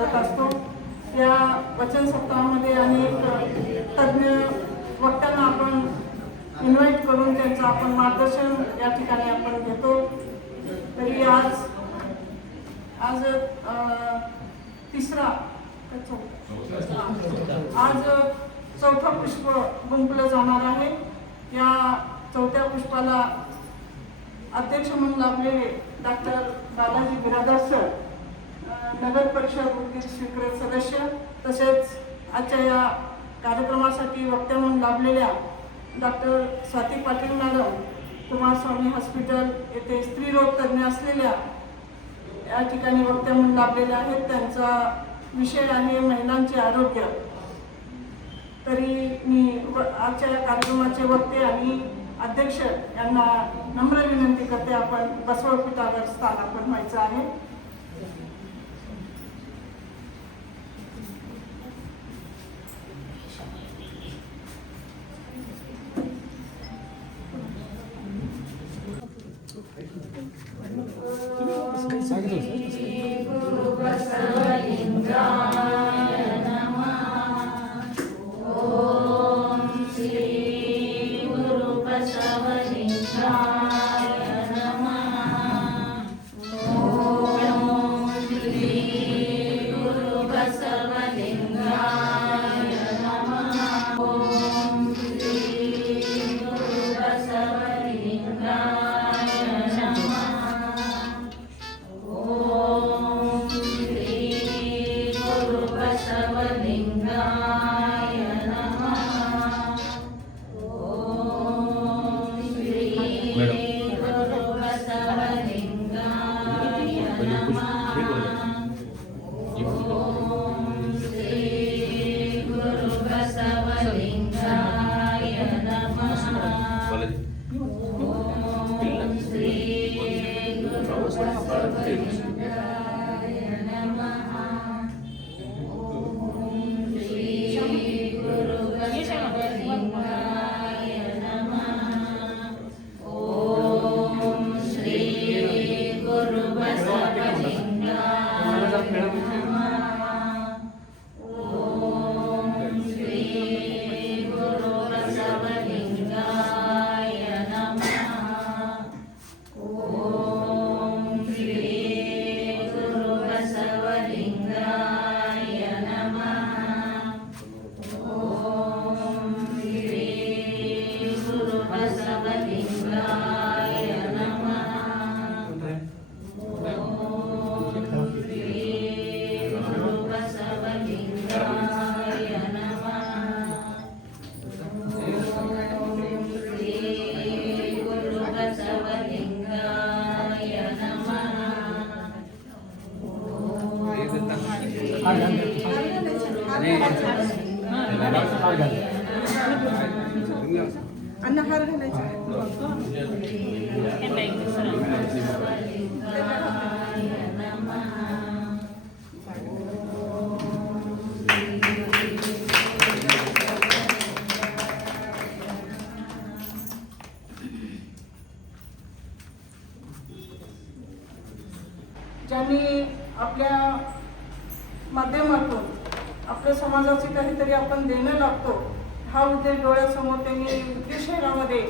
करत असतो। या वचन सप्ताहामध्ये अनेक तज्ज्ञ वक्त्यांना आपण इन्व्हाइट करून त्यांचं आपण मार्गदर्शन या ठिकाणी आपण घेतो। तरी आज चौथा पुष्प गुंफलं जाणार आहे। या चौथ्या पुष्पाला अध्यक्ष म्हणून लाभलेले डॉक्टर बालाजी बिरादार सर, नगर परिषद उद्दिष्ट स्वीकृत सदस्य, तसेच आजच्या या कार्यक्रमासाठी वक्त्या म्हणून लाभलेल्या doctor Swati Patil madam, Kumaraswamy hospital येथे स्त्रीरोग तज्ज्ञ असलेल्या या ठिकाणी वक्त्या म्हणून लाभलेल्या आहेत। त्यांचा विषय आहे महिलांचे आरोग्य। तरी मी आजच्या या कार्यक्रमाचे वक्ते आणि अध्यक्ष यांना नम्र विनंती करते, आपण बसवपीठावर स्थान आपण व्हायचं आहे। अन्न हार घालायचा ज्यांनी आपल्या माध्यमातून आपल्या समाजाची काहीतरी आपण देणं लागतो हा उद्देश डोळ्यासमोर त्यांनी उद्देश शहरामध्ये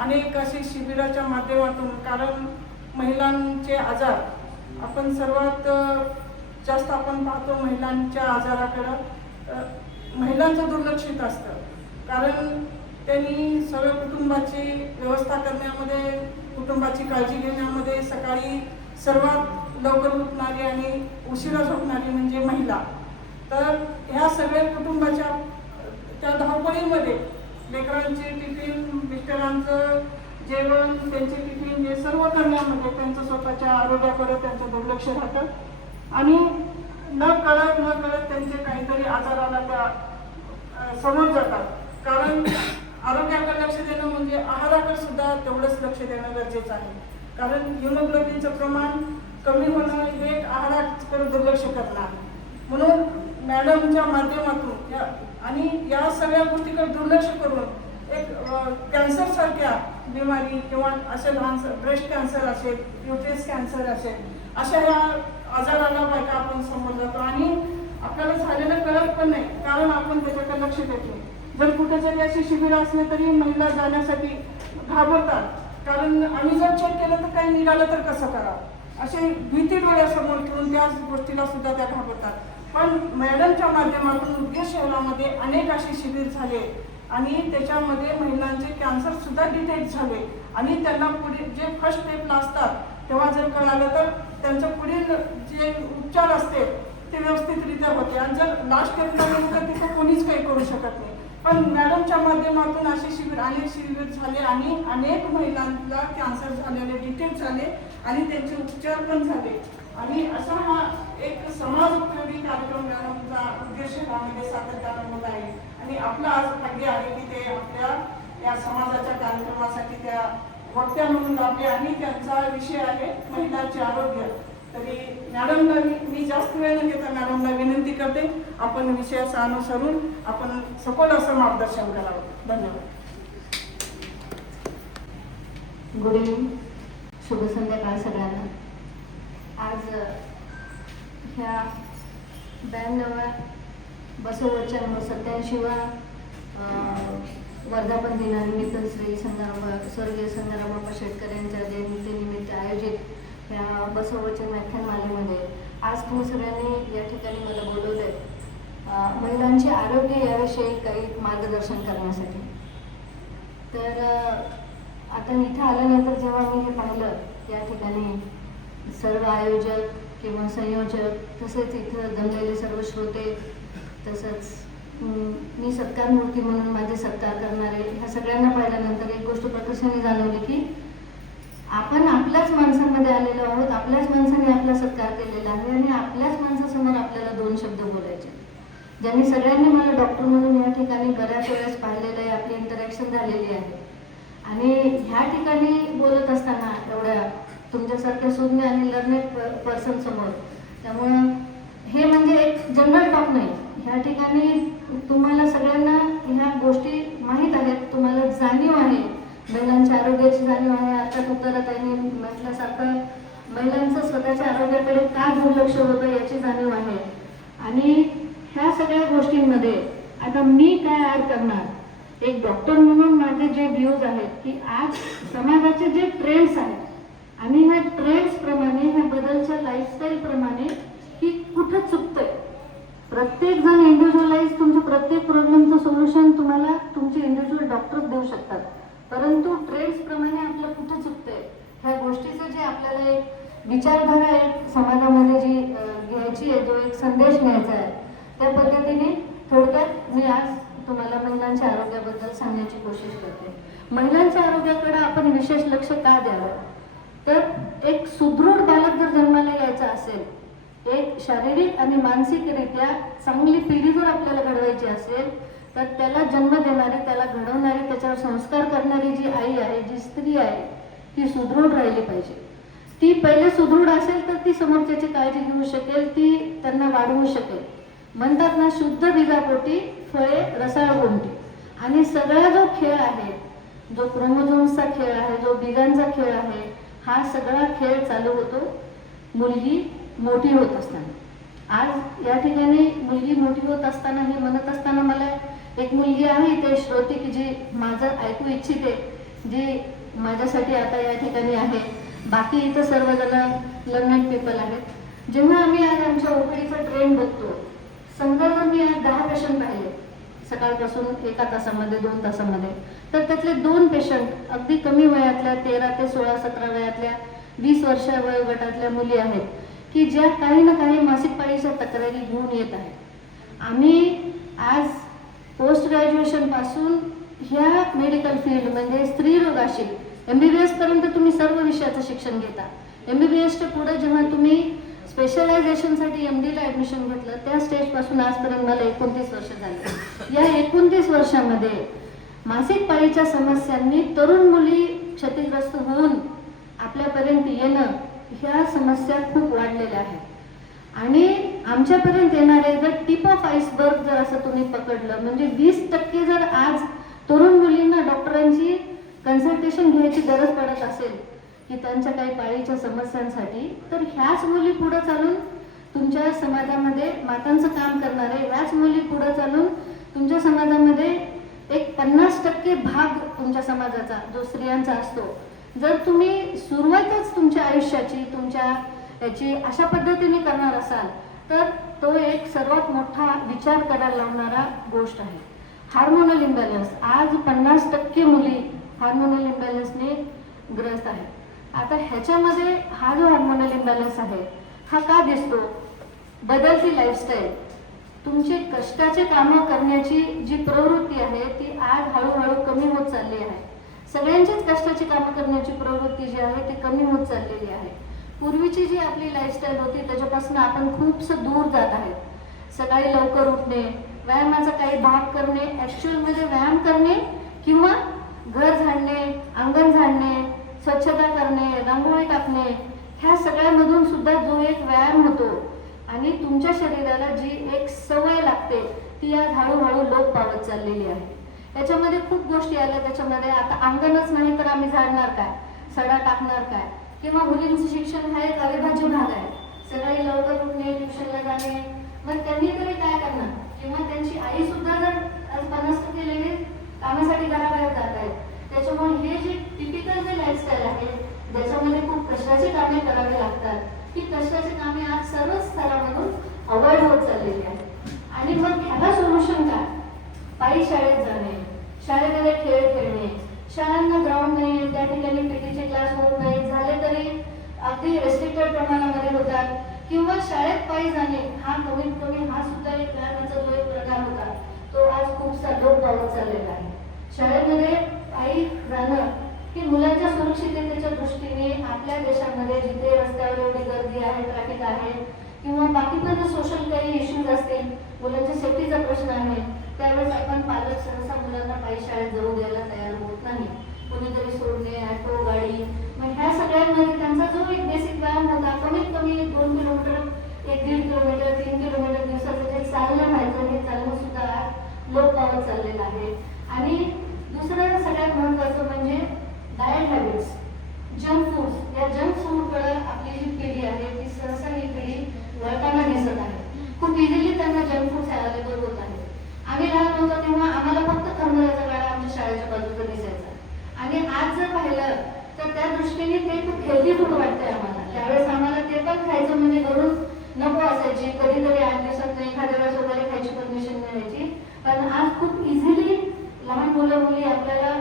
अनेक असे शिबिराच्या माध्यमातून, कारण महिलांचे आजार आपण सर्वात जास्त आपण पाहतो, महिलांच्या आजाराकडं महिलांचं दुर्लक्षित असतं, कारण त्यांनी सर्व कुटुंबाची व्यवस्था करण्यामध्ये, कुटुंबाची काळजी घेण्यामध्ये सकाळी सर्वात लवकर उठणारी आणि उशिरा झोपणारी म्हणजे महिला। तर ह्या सगळ्या कुटुंबाच्या त्या धावपळीमध्ये लेकरांचे टिफिन, मिस्टरांचं जेवण, त्यांचे टिफिन हे सर्व करण्यामध्ये त्यांचं स्वतःच्या आरोग्याकडे त्यांचं दुर्लक्ष राहतं आणि न कळत त्यांचे काहीतरी आजाराला त्या समोर जातात। कारण आरोग्याकडे लक्ष देणं म्हणजे आहाराकडे सुद्धा तेवढंच लक्ष देणं गरजेचं आहे, कारण हिमोग्लोबिनचं प्रमाण कमी होणं हे एक आहाराकडे दुर्लक्ष करणं आहे। म्हणून मॅडमच्या माध्यमातून आणि या सगळ्या गोष्टीकडे दुर्लक्ष करून एक कॅन्सर सारख्या बिमारी किंवा असे लहान ब्रेस्ट कॅन्सर असेल, युटेरस कॅन्सर असेल, अशा या आजाराला बायका आपण समोर जातो आणि आपल्याला झालेलं कळत पण नाही, कारण आपण त्याच्याकडे लक्ष देत नाही. जर कुठेतरी अशी शिबिरं असली तरी महिला जाण्यासाठी घाबरतात, कारण आम्ही जर चेक केलं तर काही निघालं तर कसं करा, अशी भीती डोळ्यासमोर ठेवून त्या गोष्टीला सुद्धा त्या घाबरतात. पण मॅडमच्या माध्यमातून उदगीर शहरामध्ये अनेक असे शिबिर झाले आणि त्याच्यामध्ये महिलांचे कॅन्सर सुद्धा डिटेक्ट झाले आणि त्यांना पुढे जे फर्स्ट स्टेपला असतात तेव्हा जर कळालं तर त्यांचं पुढील जे उपचार असते ते व्यवस्थितरित्या होते. आणि जर लास्ट स्टेपला गेलं तर तिथं कोणीच काही करू शकत नाही. पण मॅडमच्या माध्यमातून असे शिबिर अनेक शिबिर झाले आणि अनेक महिलांना कॅन्सर झालेले डिटेक्ट झाले आणि त्यांचे उपचार पण झाले. आणि असा हा एक समाज उपयोगी कार्यक्रम मॅडमचा उदगीर शहरामध्ये सातत्यानं होत आहे. आणि आपलं आज भाग्य आहे की ते आपल्या या समाजाच्या कार्यक्रमासाठी त्या वक्त्या म्हणून लाभले आणि त्यांचा विषय आहे महिलांचे आरोग्य. तरी मॅडमला मी जास्त वेळ न घेता मॅडमला विनंती करते, आपण विषयाचा अनुसरून आपण सखोल असं मार्गदर्शन करावं. धन्यवाद. गुड इव्हनिंग, शुभ संध्याकाळ सगळ्यांना. आज ह्या 92व्या बसववचन 87वा वर्धापन दिनानिमित्त श्री स्वर्गीय संग्रामप्पा शेटकर यांच्या जयंतीनिमित्त आयोजित ह्या बसववचन व्याख्यानमालेमध्ये आज तुम्ही सगळ्यांनी या ठिकाणी मला बोलवलं आहे महिलांचे आरोग्य याविषयी काही मार्गदर्शन करण्यासाठी. तर आता इथं आल्यानंतर जेव्हा मी हे पाहिलं या ठिकाणी सर्व आयोजक किंवा संयोजक तसेच इथं जमलेले सर्व श्रोते तसंच मी सत्कार मूर्ती म्हणून माझे सत्कार करणारे ह्या सगळ्यांना पाहिल्यानंतर एक गोष्ट प्रकर्षाने जाणवली की आपण आपल्याच माणसांमध्ये आलेलो आहोत, आपल्याच माणसाने आपला सत्कार केलेला आहे आणि आपल्याच माणसासमोर आपल्याला 2 शब्द बोलायचे. ज्यांनी सगळ्यांनी मला डॉक्टर म्हणून या ठिकाणी बऱ्याच वेळेस पाहिलेलं आहे, आपली इंटरॅक्शन झालेली आहे. आणि ह्या ठिकाणी बोलत असताना एवढ्या तुमच्यासारख्या सुज्ञ आणि लर्नेड पर्सन समोर, त्यामुळं हे म्हणजे एक जनरल टॉक नाही. ह्या ठिकाणी तुम्हाला सगळ्यांना ह्या गोष्टी माहीत आहेत, तुम्हाला जाणीव आहे, महिलांच्या आरोग्याची जाणीव आहे. आता उत्तरात त्यांनी म्हटल्यासारखं महिलांचं स्वतःच्या आरोग्याकडे का दुर्लक्ष होतं याची जाणीव आहे. आणि ह्या सगळ्या गोष्टींमध्ये आता मी काय ॲड करणार, एक डॉक्टर म्हणून माझे जे व्ह्यूज आहेत की आज समाजाचे जे ट्रेंड्स आहेत आणि ह्या ट्रेंड्सप्रमाणे ह्या बदलच्या लाईफस्टाईलप्रमाणे की कुठं चुकतंय. प्रत्येक जण इंडिव्हिज्युअलाइज तुमच्या प्रत्येक प्रॉब्लेमचं सोल्युशन तुम्हाला तुमचे इंडिव्हिज्युअल डॉक्टर्स देऊ शकतात, परंतु ट्रेंड्सप्रमाणे आपलं कुठं चुकतंय ह्या गोष्टीचं जे आपल्याला एक विचारधारा एक समाजामध्ये जी घ्यायची आहे, जो एक संदेश न्यायचा आहे, त्या पद्धतीने थोडक्यात मी आज तुम्हाला महिलांच्या आरोग्याबद्दल सांगण्याची कोशिश करते. महिलांच्या आरोग्याकडे आपण विशेष लक्ष का द्यावं, तर एक सुदृढ बालक जर जन्माला यायचा असेल, एक शारीरिक आणि मानसिकरित्या चांगली पिढी जर आपल्याला घडवायची असेल, तर त्याला जन्म देणारी, त्याला घडवणारी, त्याच्यावर संस्कार करणारी जी आई आहे, जी स्त्री आहे, ती सुदृढ राहिली पाहिजे. ती पहिले सुदृढ असेल तर ती समोरच्याची काळजी घेऊ शकेल, ती त्यांना वाढवू शकेल. म्हणतात ना, शुद्ध बीजापोटी फळे रसाळ गोंटी. आणि सगळा जो खेळ आहे, जो क्रोमोझोम्सचा खेळ आहे, जो बीजांचा खेळ आहे, हा सगळा खेळ चालू होतो मुलगी मोठी होत असताना. आज या ठिकाणी मुलगी मोठी होत असताना हे म्हणत असताना मला एक मुलगी आहे ते श्रोते की जी माझं ऐकू इच्छिते, जी माझ्यासाठी आता या ठिकाणी आहे. बाकी इथं सर्वजण लर्नेड पीपल आहेत. जेव्हा आम्ही आज आमच्या ओपीडीचा ट्रेंड बघतो, समजा जर मी आज 10 पेशंट पाहिले सकाळपासून 1 तासामध्ये 2 तासामध्ये, तर त्यातले 2 पेशंट अगदी कमी वयातल्या 13 ते 16, 17 वयातल्या 20 वर्ष वयोगटातल्या मुली आहेत की ज्या काही ना काही मासिक पाळीच्या तक्रारी घेऊन येत आहेत. आम्ही आज पोस्ट ग्रॅज्युएशनपासून ह्या मेडिकल फील्ड म्हणजे स्त्रीरोगाशी MBBS पर्यंत तुम्ही सर्व विषयाचं शिक्षण घेता. MBBSच्या पुढे जेव्हा तुम्ही स्पेशलायझेशनसाठी MDला ॲडमिशन घेतलं, त्या स्टेजपासून आजपर्यंत मला 29 वर्ष झाली. या 29 वर्षामध्ये मासिक पाळीच्या समस्यांनी तरुण मुली क्षतिग्रस्त होऊन आपल्यापर्यंत येणं, ह्या समस्या खूप वाढलेल्या आहेत. आणि आमच्यापर्यंत येणारे जर टिप ऑफ आईसबर्ग जर असं तुम्ही पकडलं, म्हणजे 20% जर आज तरुण मुलींना डॉक्टरांची कन्सल्टेशन घ्यायची गरज पडत असेल की त्यांच्या काही पाळीच्या समस्यांसाठी, तर ह्याच मुली पुढे चालून तुमच्या समाजामध्ये मातांचं काम करणारे याच मुली पुढे चालून तुमच्या समाजामध्ये एक 50% भाग तुमच्या समाजाचा जो स्त्रियांचा असतो. जर तुम्ही सुरुवातच तुमच्या आयुष्याची तुमच्या याची अशा पद्धतीने करणार असाल तर तो एक सर्वात मोठा विचार करायला लावणारा गोष्ट आहे. हार्मोनल इम्बॅलन्स, आज 50% मुली हार्मोनल इम्बॅलन्सने ग्रस्त आहेत. आता ह्याच्यामध्ये हा जो हार्मोनल इम्बॅलन्स आहे हा का दिसतो? बदलती लाईफस्टाईल, तुमची कष्टाचे कामं करण्याची जी प्रवृत्ती आहे ती आज हळूहळू कमी होत चालली आहे. सगळ्यांचीच कष्टाची कामं करण्याची प्रवृत्ती जी आहे ती कमी होत चाललेली आहे. पूर्वीची जी आपली लाईफस्टाईल होती त्याच्यापासून आपण खूपसं दूर जात आहे. सकाळी लवकर उठणे, व्यायामाचा काही भाग करणे, ॲक्च्युअलमध्ये व्यायाम करणे किंवा घर झाडणे, अंगण झाडणे, स्वच्छता करणे, रांगोळी टाकणे, ह्या सगळ्यामधून सुद्धा जो एक व्यायाम होतो आणि तुमच्या शरीराला जी एक सवय लागते ती आज हळूहळू लोप पावत चाललेली आहे. याच्यामध्ये खूप गोष्टी आल्या. त्याच्यामध्ये आता अंगणच नाही तर आम्ही झाडणार काय, सडा टाकणार काय, किंवा मुलींचं शिक्षण हा एक अविभाज्य भाग आहे. सकाळी लवकर उठणे, ट्युशनला जाणे, मग त्यांनी तरी काय करणार? किंवा त्यांची आई सुद्धा जर आज 50% लगेच कामासाठी घराबाहेर जात आहेत. त्याच्यामुळे हे जे टिपिकल जे लाईफस्टाईल आहे ज्याच्यामध्ये खूप कष्टाची कामे करावी लागतात, ही कष्टाची कामे आज सर्वच स्तरामधून अवॉइड होत चाललेली आहे. आणि मग ह्याला सोल्युशन काय? पायी शाळेत जाणे, शाळेमध्ये खेळ खेळणे, शाळांना ग्राउंड नाही, त्या ठिकाणी पीटीचे क्लास होत नाही, झाले तरी अगदी रेस्ट्रिक्टेड प्रमाणामध्ये होतात. किंवा शाळेत पायी जाणे हा कमीत कमी हा सुद्धा एक व्यायामाचा जो एक प्रकार होता तो आज खूपसा लोप पावत चाललेला आहे. शाळेमध्ये पायी जाणं ही मुलांच्या सुरक्षिततेच्या दृष्टीने आपल्या देशामध्ये जिथे रस्त्यावर एवढी गर्दी आहे, ट्रॅफिक आहे, किंवा बाकी पण सोशल काही इश्यूज असतील, मुलांच्या सेफ्टीचा प्रश्न आहे, त्यावेळेस आपण पालक सहसा मुलांना पायी शाळेत जाऊ द्यायला तयार होत नाही. कोणीतरी सोडणे, ऑटो, गाडी, मग ह्या सगळ्यांमध्ये त्यांचा जो एक बेसिक व्यायाम होता कमीत कमी 2 किलोमीटर, 1-1.5 किलोमीटर, 3 किलोमीटर दिवसाचं जे चालणं व्हायचं हे चालणं सुद्धा आज लोप पावत चाललेलं आहे. आणि दुसरं सगळ्यात महत्त्वाचं म्हणजे डाएट हॅबिट्स, जंक फूड्स. या जंक फूडकडे आपली जी पिढी आहे ती सहसा ही पिढी वळताना दिसत आहे. खूप इझिली त्यांना जंक फूड्स अवेलेबल होत आहे. आम्ही लहान होतो तेव्हा आम्हाला फक्त खरमऱ्याचा गाडा आमच्या शाळेच्या बाजूला दिसायचा आणि आज जर पाहिलं तर त्या दृष्टीने ते खूप हेल्दी फूड वाटतंय आम्हाला. त्यावेळेस आम्हाला ते पण खायचं म्हणजे घरून नको असायची, कधीतरी 8 दिवसात एखाद्या वेळेस वगैरे खायची परमिशन मिळायची. पण आज खूप इझिली लहान मुलं मुली आपल्याला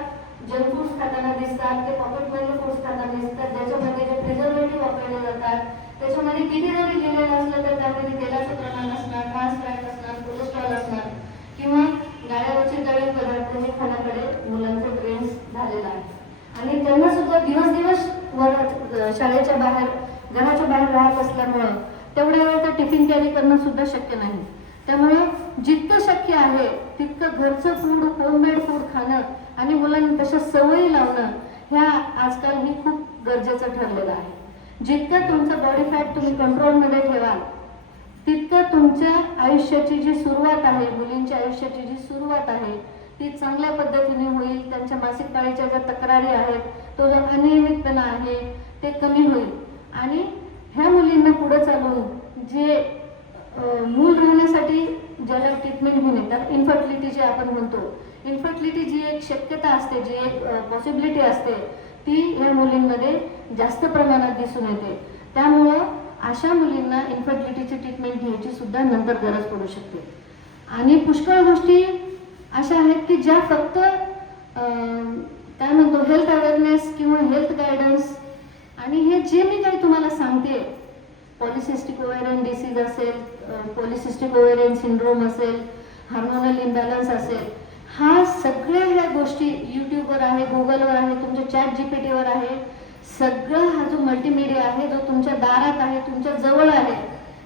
जंक फूड्स खाताना दिसतात, ते पॉकेटमधले फूड्स खाताना दिसतात, ज्याच्यामध्ये जे प्रिझर्वेटिव्ह वापरले जातात, त्याच्यामध्ये किती जरी लिहिलेलं असलं तर त्यामध्ये तेलाचं प्रमाण असणार, ट्रान्स फॅट असणार, कोलेस्ट्रॉल असणार, किंवा गाड्यावरचे तळे पदार्थ हे खाण्याकडे मुलांचं ट्रेंड झालेला आहे. आणि त्यांना सुद्धा दिवस दिवस शाळेच्या बाहेर, घराच्या बाहेर राहत असल्यामुळं तेवढ्या वेळ तर टिफिन कॅरी करणं सुद्धा शक्य नाही. त्यामुळे जितकं शक्य आहे तितकं घरचं फूड, होममेड फूड खाणं आणि मुलांना तशा सवयी लावणं ह्या आजकाल ही खूप गरजेचं ठरलेलं आहे. जितकं तुमचं बॉडी फॅट तुम्ही कंट्रोलमध्ये ठेवाल तितकं तुमच्या आयुष्याची जी सुरुवात आहे, मुलींच्या आयुष्याची जी सुरुवात आहे ती चांगल्या पद्धतीने होईल. त्यांच्या मासिक पाळीच्या ज्या तक्रारी आहेत, तो जो अनियमितपणा आहे ते कमी होईल. आणि ह्या मुलींना पुढे चालून जे मूल राहण्यासाठी ज्याला ट्रीटमेंट घेऊन येतात, इन्फर्टिलिटी जे आपण म्हणतो, इन्फर्टिलिटी जी एक शक्यता असते, जी एक पॉसिबिलिटी असते, ती ह्या मुलींमध्ये जास्त प्रमाणात दिसून येते. त्यामुळं अशा मुलींना इन्फर्टिलिटीची ट्रीटमेंट घ्यायची सुद्धा नंतर गरज पडू शकते. आणि पुष्कळ गोष्टी अशा आहेत की ज्या फक्त काय म्हणतो हेल्थ अवेअरनेस किंवा हेल्थ गायडन्स, आणि हे जे मी काही तुम्हाला सांगते, पॉलिसिस्टिक ओव्हेरियन डिसीज असेल, पॉलिसिस्टिक ओव्हेरियन सिंड्रोम असेल, हार्मोनल इम्बॅलन्स असेल, हा सगळ्या ह्या गोष्टी यूट्यूबवर आहे, गुगलवर आहे, तुमच्या ChatGPTवर आहे. सगळं हा जो मल्टीमीडिया आहे जो तुमच्या दारात आहे, तुमच्या जवळ आहे,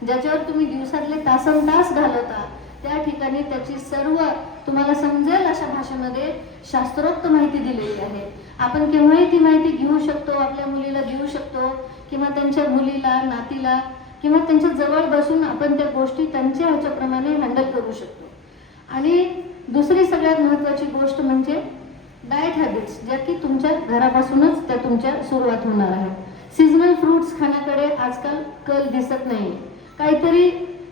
ज्याच्यावर तुम्ही दिवसातले तासनतास घालवता, त्या ठिकाणी त्याची सर्व तुम्हाला समजेल अशा भाषेमध्ये शास्त्रोक्त माहिती दिलेली आहे. आपण केव्हाही ती माहिती घेऊ शकतो, आपल्या मुलीला देऊ शकतो, किंवा त्यांच्या मुलीला, नातीला, किंवा त्यांच्या जवळ बसून आपण त्या गोष्टी त्यांच्या ह्याच्याप्रमाणे हँडल करू शकतो. आणि दुसरी सगळ्यात महत्त्वाची गोष्ट म्हणजे डाएट हॅबिट्स, ज्या की तुमच्या घरापासूनच त्या तुमच्या सुरुवात होणार आहे. सीझनल फ्रूट्स खाण्याकडे आजकाल कल दिसत नाही. काहीतरी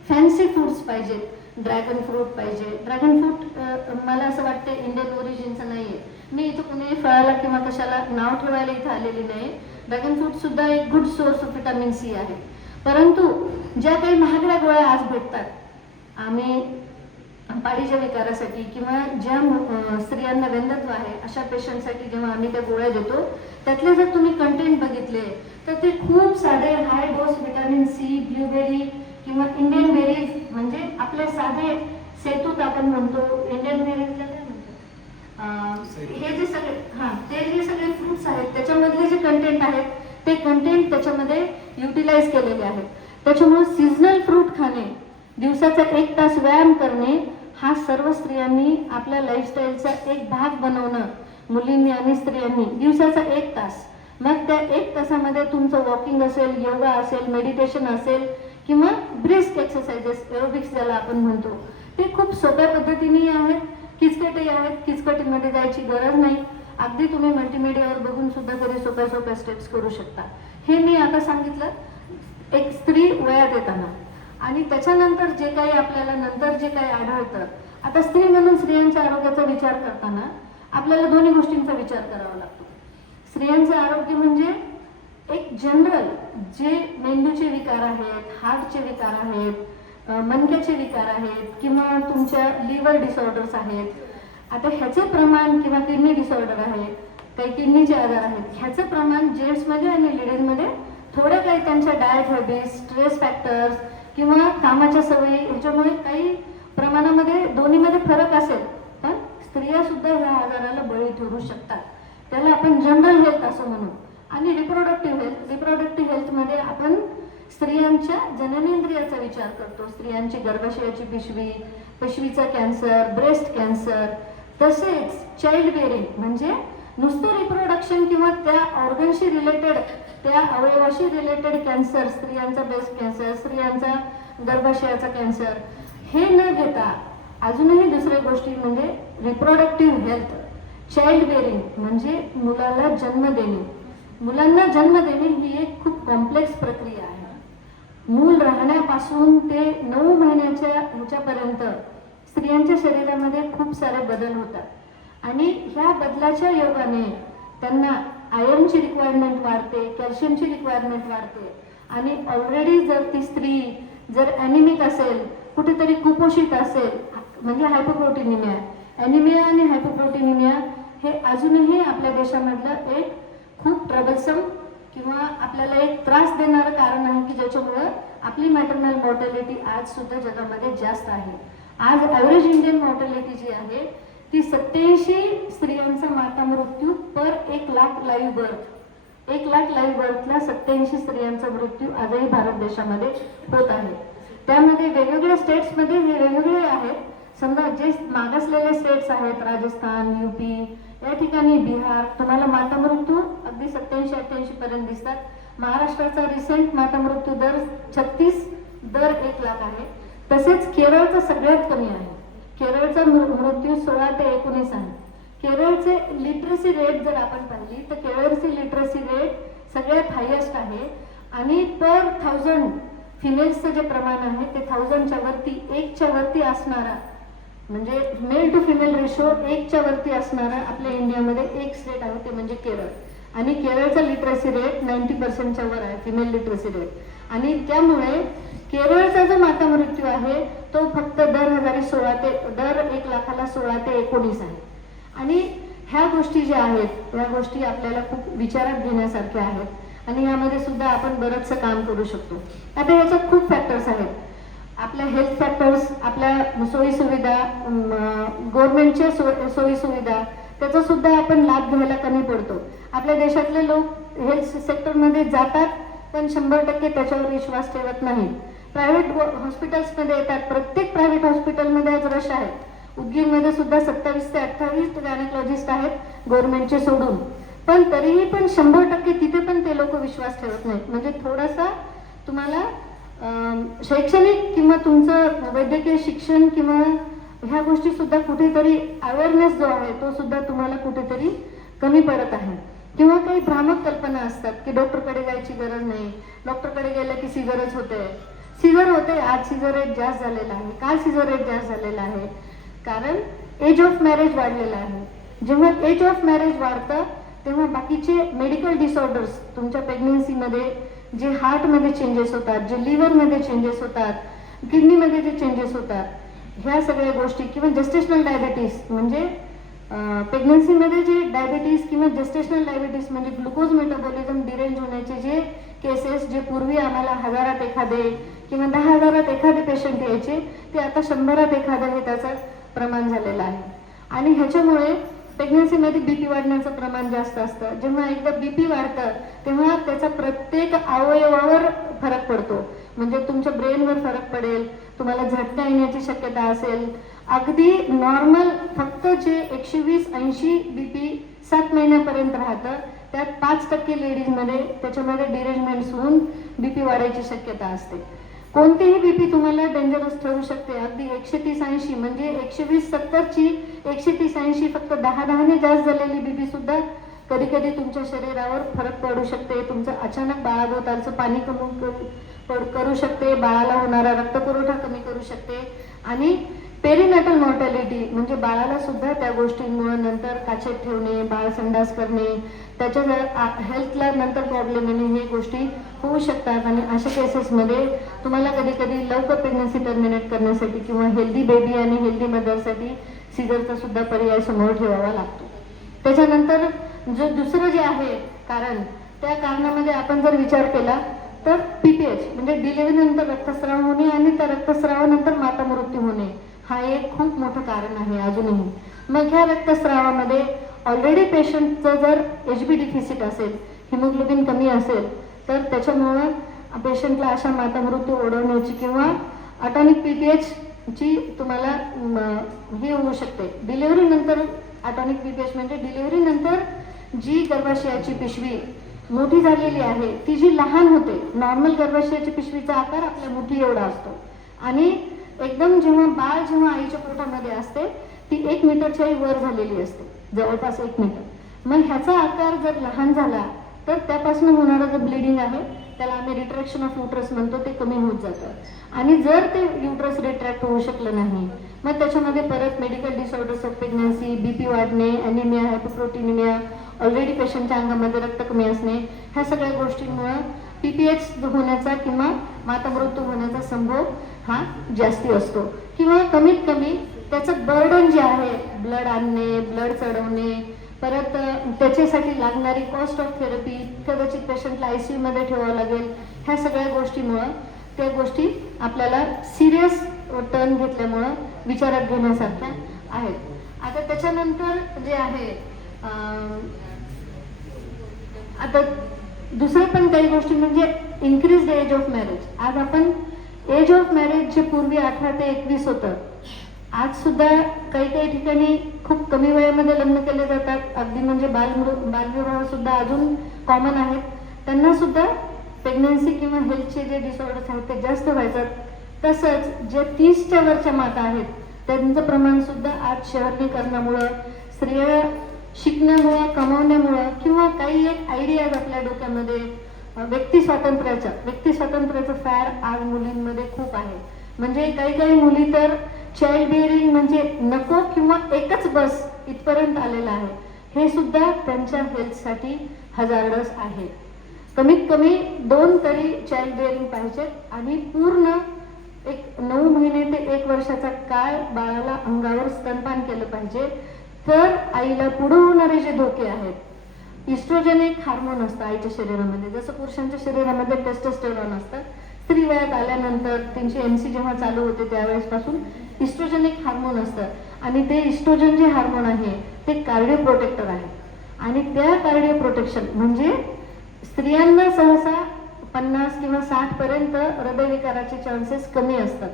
फॅन्सी फूड्स पाहिजेत, ड्रॅगन फ्रूट पाहिजे. ड्रॅगन फ्रूट मला असं वाटतं इंडियन ओरिजिनचं नाही आहे. मी इथं कुणी फळाला किंवा कशाला नाव ठेवायला इथं आलेली नाही. ड्रॅगन फ्रूट सुद्धा एक good source of vitamin C आहे. परंतु ज्या काही महागड्या गोळ्या आज भेटतात, आम्ही पाळीच्या विकारासाठी किंवा ज्या स्त्रियांना वेंधत्व आहे अशा पेशंटसाठी जेव्हा आम्ही त्या गोळ्या देतो, त्यातले जर तुम्ही कंटेंट बघितले तर ते खूप साधे हाय डोस व्हिटॅमिन सी, ब्ल्यूबेरी किंवा इंडियन बेरीज, म्हणजे आपले साधे सेतूत आपण म्हणतो, इंडियन बेरीजला काय म्हणतो, हे जे सगळे ते जे सगळे फ्रुट्स आहेत त्याच्यामधले जे कंटेंट आहेत ते कंटेंट त्याच्यामध्ये युटिलाइज केलेले आहेत. त्याच्यामुळे सीझनल फ्रूट खाणे, दिवसाचा 1 तास व्यायाम करणे हा सर्व स्त्रियांनी आपल्या लाईफस्टाईलचा एक भाग बनवणं, मुलींनी आणि स्त्रियांनी दिवसाचा 1 तास. मग त्या 1 तासामध्ये तुमचं वॉकिंग असेल, योगा असेल, मेडिटेशन असेल किंवा ब्रिस्क एक्सरसाइजेस, एरोबिक्स ज्याला आपण म्हणतो, ते खूप सोप्या पद्धतीने आहेत, किचकटही आहेत. किचकटीमध्ये जायची गरज नाही. अगदी तुम्ही मल्टीमीडियावर बघून सुद्धा तरी सोप्या सोप्या स्टेप्स करू शकता. हे मी आता सांगितलं एक स्त्री वयात येताना. आणि त्याच्यानंतर जे काही आपल्याला नंतर जे काही आढळतं, आता स्त्री म्हणून स्त्रियांच्या आरोग्याचा विचार करताना आपल्याला दोन्ही गोष्टींचा विचार करावा लागतो. स्त्रियांचं आरोग्य म्हणजे एक जनरल जे मेंदूचे विकार आहेत, हार्टचे विकार आहेत, मणक्याचे विकार आहेत किंवा तुमच्या लिव्हर डिसऑर्डर्स आहेत. आता ह्याचे प्रमाण किंवा किडनी डिसऑर्डर आहे, काही किडनीचे आजार आहेत, ह्याचं प्रमाण जेंट्समध्ये आणि लेडीजमध्ये थोडं काही त्यांच्या डाएट हॅबिट्स, स्ट्रेस फॅक्टर्स किंवा कामाच्या सवयी ह्याच्यामुळे काही प्रमाणामध्ये दोन्हीमध्ये फरक असेल, पण स्त्रिया सुद्धा ह्या आजाराला बळी ठरू शकतात. त्याला आपण जनरल हेल्थ असं म्हणू. आणि रिप्रोडक्टिव्ह हेल्थमध्ये आपण स्त्रियांच्या जननेंद्रियाचा विचार करतो. स्त्रियांची गर्भाशयाची पिशवी, पिशवीचा कॅन्सर, ब्रेस्ट कॅन्सर, तसेच चाइल्ड बेअरिंग म्हणजे नुसतं रिप्रोडक्शन किंवा त्या ऑर्गनशी रिलेटेड, त्या अवयवाशी रिलेटेड कॅन्सर, स्त्रियांचा ब्रेस्ट कॅन्सर, स्त्रियांचा गर्भाशयाचा कॅन्सर, हे न घेता अजूनही दुसऱ्या गोष्टी म्हणजे रिप्रोडक्टिव्ह हेल्थ, चाइल्ड बेअरिंग म्हणजे मुलाला जन्म देणे. मुलांना जन्म देणे ही एक खूप कॉम्प्लेक्स प्रक्रिया आहे. मूल राहण्यापासून ते 9 महिन्याच्या ह्याच्यापर्यंत स्त्रियांच्या शरीरामध्ये खूप सारे बदल होतात आणि ह्या बदलाच्या योगाने त्यांना आयर्नची रिक्वायरमेंट वाढते, कॅल्शियमची रिक्वायरमेंट वाढते. आणि ऑलरेडी जर ती स्त्री जर ॲनिमिक असेल, कुठेतरी कुपोषित असेल, म्हणजे हायपोप्रोटीनिमिया, ॲनिमिया आणि हायपोप्रोटीनिमिया हे अजूनही आपल्या देशामधलं एक खूप ट्रबलसम किंवा आपल्याला एक त्रास देणारं कारण आहे की ज्याच्यामुळं आपली मॅटर्नल मॉर्टॅलिटी आज सुद्धा जगामध्ये जास्त आहे. आज ॲव्हरेज इंडियन मॉर्टॅलिटी जी आहे ती 87 स्त्रियांचा माता मृत्यू पर 1 lakh live birth. 1 lakh live बर्थला 87 स्त्रियांचा मृत्यू आजही भारत देशामध्ये होत आहे. त्यामध्ये वेगवेगळ्या स्टेट्समध्ये हे वेगवेगळे आहेत. समजा जे मागासलेले स्टेट्स आहेत, राजस्थान, यूपी, या ठिकाणी बिहार, तुम्हाला माता मृत्यू अगदी 87-88 पर्यंत दिसतात. महाराष्ट्राचा रिसेंट माता मृत्यू दर 36 दर 1 लाख आहे. तसेच केरळचा सगळ्यात कमी आहे. केरळचा मृत्यू 16 ते 19 आहे. केरळचे लिटरसी रेट जर आपण पाहिली तर केरळची लिटरसी रेट सगळ्यात हायेस्ट आहे आणि पर 1000 फिमेल्सचं जे प्रमाण आहे ते 1000च्या वरती, 1च्या वरती असणारा, म्हणजे मेल टू फिमेल रेशो 1च्या वरती असणारा आपल्या इंडियामध्ये एक स्टेट आहे, ते म्हणजे केरळ. आणि केरळचा लिटरसी रेट 90% वर आहे, फिमेल लिटरसी रेट. आणि त्यामुळे केरळचा जो माता मृत्यू आहे तो फक्त दर 1 लाखाला 16 ते 19 आहे. आणि ह्या गोष्टी ज्या आहेत या गोष्टी आपल्याला खूप विचारात घेण्यासारख्या आहेत आणि यामध्ये सुद्धा आपण बरंचसं काम करू शकतो. आता याच्यात खूप फॅक्टर्स आहेत. आपल्या हेल्थ फॅक्टर्स, आपल्या सोयीसुविधा, गव्हर्नमेंटच्या सोयीसुविधा, त्याचा सुद्धा आपण लाभ घ्यायला कमी पडतो. आपल्या देशातले लोक हेल्थ सेक्टरमध्ये जातात पण 100% त्याच्यावर विश्वास ठेवत नाही. प्रायव्हेट हॉस्पिटल्समध्ये येतात. प्रत्येक प्रायव्हेट हॉस्पिटलमध्ये आज रश आहे. उदगीरमध्ये सुद्धा 27 ते 28 गायनेकॉलॉजिस्ट आहेत गव्हर्नमेंटचे सोडून, पण तरीही पण 100% तिथे पण ते लोक विश्वास ठेवत नाहीत. म्हणजे थोडासा तुम्हाला शैक्षणिक किंवा तुमचं वैद्यकीय शिक्षण किंवा ह्या गोष्टी सुद्धा कुठेतरी अवेअरनेस जो आहे तो सुद्धा तुम्हाला कुठेतरी कमी पडत आहे. किंवा काही भ्रामक कल्पना असतात की डॉक्टरकडे जायची गरज नाही, डॉक्टरकडे गेलं की सिझरच होते. सिझर होते, आज सिझर रेट जास्त झालेला आहे. का सिझर रेट जास्त झालेला आहे? कारण एज ऑफ मॅरेज वाढलेला आहे. जेव्हा एज ऑफ मॅरेज वाढतं तेव्हा बाकीचे मेडिकल डिसऑर्डर्स तुमच्या प्रेग्नन्सीमध्ये जे हार्टमध्ये चेंजेस होतात, जे लिव्हरमध्ये चेंजेस होतात, किडनीमध्ये जे चेंजेस होतात, ह्या सगळ्या गोष्टी किंवा जस्टेशनल डायबिटीस म्हणजे प्रेग्नन्सीमध्ये जे डायबिटीस किंवा जस्टेशनल डायबिटीस म्हणजे ग्लुकोज मेटाबॉलिझम डिरेंज होण्याचे जे केसेस जे पूर्वी आम्हाला 1000 एखादे किंवा 10,000 एखादे पेशंट यायचे ते आता 100 एखादं हे त्याचं प्रमाण झालेलं आहे. आणि ह्याच्यामुळे प्रेग्नन्सीमध्ये बीपी वाढण्याचं प्रमाण जास्त असतं. जेव्हा एकदा बीपी वाढतं तेव्हा त्याचा प्रत्येक अवयवावर फरक पडतो. म्हणजे तुमच्या ब्रेनवर फरक पडेल, तुम्हाला झटका येण्याची शक्यता असेल. अगदी नॉर्मल फक्त जे 120-80 बीपी 7 महिन्यापर्यंत राहतं त्यात 5% लेडीजमध्ये त्याच्यामध्ये डिरेंजमेंट्स होऊन बीपी वाढायची शक्यता असते. कोणतीही बीपी तुम्हाला डेंजरस ठरू शकते. अगदी 130-80 म्हणजे 120-70ची 130-80 फक्त 10-10ने जास्त झालेली बीपी सुद्धा कधी कधी तुमच्या शरीरावर फरक पडू शकते. तुमचं अचानक बाळाभोवतालचं पाणी करू शकते, बाळाला होणारा रक्तपुरवठा कमी करू शकते. आणि पेरिनॅटल मॉर्टॅलिटी म्हणजे बाळाला सुद्धा त्या गोष्टींमुळे नंतर काचेत ठेवणे, बाळ संडास करणे, त्याच्या हेल्थला नंतर प्रॉब्लेम येणे हे गोष्टी होऊ शकतात. आणि अशा केसेसमध्ये तुम्हाला कधी कधी लवकर प्रेग्नन्सी टर्मिनेट करण्यासाठी किंवा हेल्दी बेबी आणि हेल्दी मदरसाठी सिझरचा सुद्धा पर्याय समोर ठेवावा लागतो. त्याच्यानंतर जो दुसरं जे आहे कारण, त्या कारणामध्ये आपण जर विचार केला तर PPH म्हणजे डिलिव्हरीनंतर रक्तस्राव होणे आणि त्या रक्तस्रावानंतर माता मृत्यू होणे हा एक खूप मोठं कारण आहे अजूनही. मग ह्या रक्तस्रावामध्ये ऑलरेडी पेशंटचं जर HB डिफिसिट असेल, हिमोग्लोबिन कमी असेल तर त्याच्यामुळं पेशंटला अशा माता मृत्यू ओढवण्याची किंवा अटॉनिक PPH ची तुम्हाला हे होऊ शकते. डिलिव्हरीनंतर अटॉनिक PPH म्हणजे डिलिव्हरीनंतर जी गर्भाशयाची पिशवी मोठी झालेली आहे ती जी लहान होते. नॉर्मल गर्भाशयाची पिशवीचा आकार आपल्या मुठी एवढा असतो आणि एकदम जेव्हा आईच्या पोटामध्ये असते ती 1 मीटरच्याही वर झालेली असते, जवळपास 1 मीटर. मग ह्याचा आकार जर लहान झाला तर त्यापासून होणारं जे ब्लिडिंग आहे त्याला आम्ही रिट्रॅक्शन ऑफ युट्रस म्हणतो, ते कमी होत जातं. आणि जर ते युट्रस रिट्रॅक्ट होऊ शकलं नाही मग त्याच्यामध्ये परत medical disorders of pregnancy, BP वाढणे, ॲनिमिया, हायपोप्रोटीनिमिया, ऑलरेडी पेशंटच्या अंगामध्ये रक्त कमी असणे, ह्या सगळ्या गोष्टींमुळे PPH होण्याचा किंवा माता मृत्यू होण्याचा संभव हा जास्ती असतो. किंवा कमीत कमी त्याचं बर्डन जे आहे, ब्लड आणणे, ब्लड चढवणे, परत त्याच्यासाठी लागणारी कॉस्ट ऑफ थेरपी, कदाचित पेशंटला ICU मध्ये ठेवावं लागेल, ह्या सगळ्या गोष्टीमुळं त्या गोष्टी आपल्याला सिरियस टर्न घेतल्यामुळं विचारात घेण्यासारख्या आहेत. आता त्याच्यानंतर जे आहे आता दुसरं पण काही गोष्टी म्हणजे इन्क्रीज एज ऑफ मॅरेज. आज आपण एज ऑफ मॅरेज जे पूर्वी 18 ते 21 होतं, आज सुद्धा काही ठिकाणी खूप कमी वयामध्ये लग्न केले जातात. अगदी म्हणजे बालविवाह सुद्धा अजून कॉमन आहेत. त्यांना सुद्धा प्रेग्नन्सी किंवा हेल्थचे जे डिसऑर्डर्स आहेत ते जास्त व्हायचं. तसंच जे 30च्या वरच्या माता आहेत त्यांचं प्रमाण सुद्धा आज शहरीकरणामुळं, स्त्रिया शिकण्यामुळं, कमावण्यामुळं किंवा काही एक आयडियाज आपल्या डोक्यामध्ये व्यक्ती स्वातंत्र्याचं फॅड आज मुलींमध्ये खूप आहे. म्हणजे काही मुली तर चाइल्ड बिअरिंग म्हणजे नको किंवा एकच बस इथपर्यंत आलेलं आहे. हे सुद्धा त्यांच्या हेल्थसाठी हजार्डस आहे. कमीत कमी 2 तरी चाइल्ड बिअरिंग पाहिजेत आणि पूर्ण एक 9 महिने ते 1 वर्षाचा काळ बाळाला अंगावर स्तनपान केलं पाहिजे. तर आईला पुढे होणारे जे धोके आहेत, इस्ट्रोजन एक हार्मोन असतं आईच्या शरीरामध्ये, जसं पुरुषांच्या शरीरामध्ये टेस्टोस्टेरॉन असतं. स्त्री वयात आल्यानंतर त्यांची MC जेव्हा चालू होते त्यावेळेसपासून इस्ट्रोजन एक हार्मोन असतं आणि ते इस्ट्रोजन जे हार्मोन आहे ते कार्डिओ प्रोटेक्टर आहे. आणि त्या कार्डिओ प्रोटेक्शन म्हणजे स्त्रियांना सहसा 50 किंवा 60 पर्यंत हृदयविकाराचे चान्सेस कमी असतात.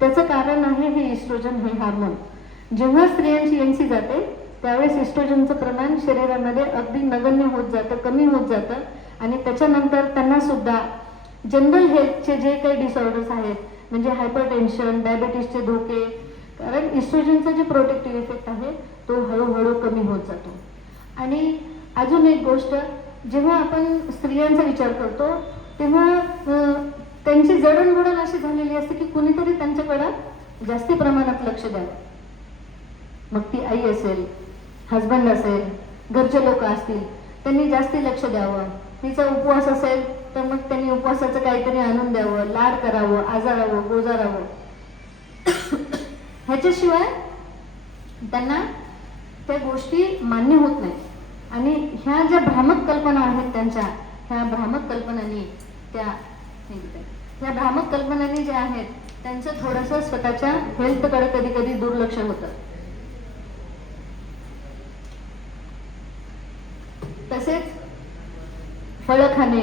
त्याचं कारण आहे हे इस्ट्रोजन हे हार्मोन. जेव्हा स्त्रियांची MC जाते त्यावेळेस इस्ट्रोजनचं प्रमाण शरीरामध्ये अगदी नगण्य होत जातं, कमी होत जातं. आणि त्याच्यानंतर त्यांना सुद्धा जनरल हेल्थचे जे काही डिसऑर्डर्स आहेत म्हणजे हायपरटेन्शन, डायबिटीसचे धोके, कारण इस्ट्रोजनचा जे प्रोटेक्टिव्ह इफेक्ट आहे तो हळूहळू कमी होत जातो. आणि अजून एक गोष्ट, जेव्हा आपण स्त्रियांचा विचार करतो तेव्हा त्यांची जडणघडण अशी झालेली असते की कुणीतरी त्यांच्याकडं जास्ती प्रमाणात लक्ष द्यावं. मग ती आई असेल, हजबंड असेल, घरचे लोक असतील, त्यांनी जास्ती लक्ष द्यावं. तिचा उपवास असेल तर मग त्यांनी उपवासाचं काहीतरी आणून द्यावं, लाड करावं, आजारावं, गोजारावं. ह्याच्याशिवाय त्यांना त्या गोष्टी मान्य होत नाही. आणि ह्या ज्या भ्रामक कल्पना आहेत त्यांच्या, ह्या भ्रामक कल्पनांनी ज्या आहेत त्यांचं थोडंसं स्वतःच्या हेल्थकडे कधी कधी दुर्लक्ष होतं. तसेच फळं खाणे,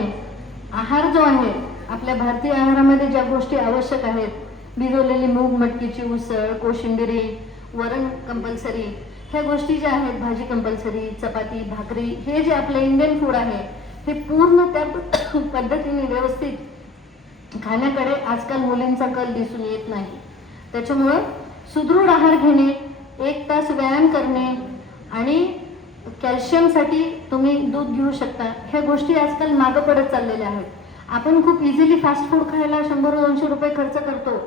आहार जो आहे आपल्या भारतीय आहारामध्ये ज्या गोष्टी आवश्यक आहेत, भिजवलेली मूग मटकीची उसळ, कोशिंबिरी, वरण कंपल्सरी, ह्या गोष्टी ज्या आहेत, भाजी कंपल्सरी, चपाती, भाकरी, हे जे आपलं इंडियन फूड आहे हे पूर्ण त्या पद्धतीने व्यवस्थित खाण्याकडे आजकाल मुलींचा कल दिसून येत नाही. त्याच्यामुळं सुदृढ आहार घेणे, 1 तास व्यायाम करणे आणि कॅल्शियमसाठी तुम्ही दूध घेऊ शकता, ह्या गोष्टी आजकाल मागं पडत चाललेल्या आहेत. आपण खूप इझिली फास्ट फूड खायला 100-200 रुपये खर्च करतो,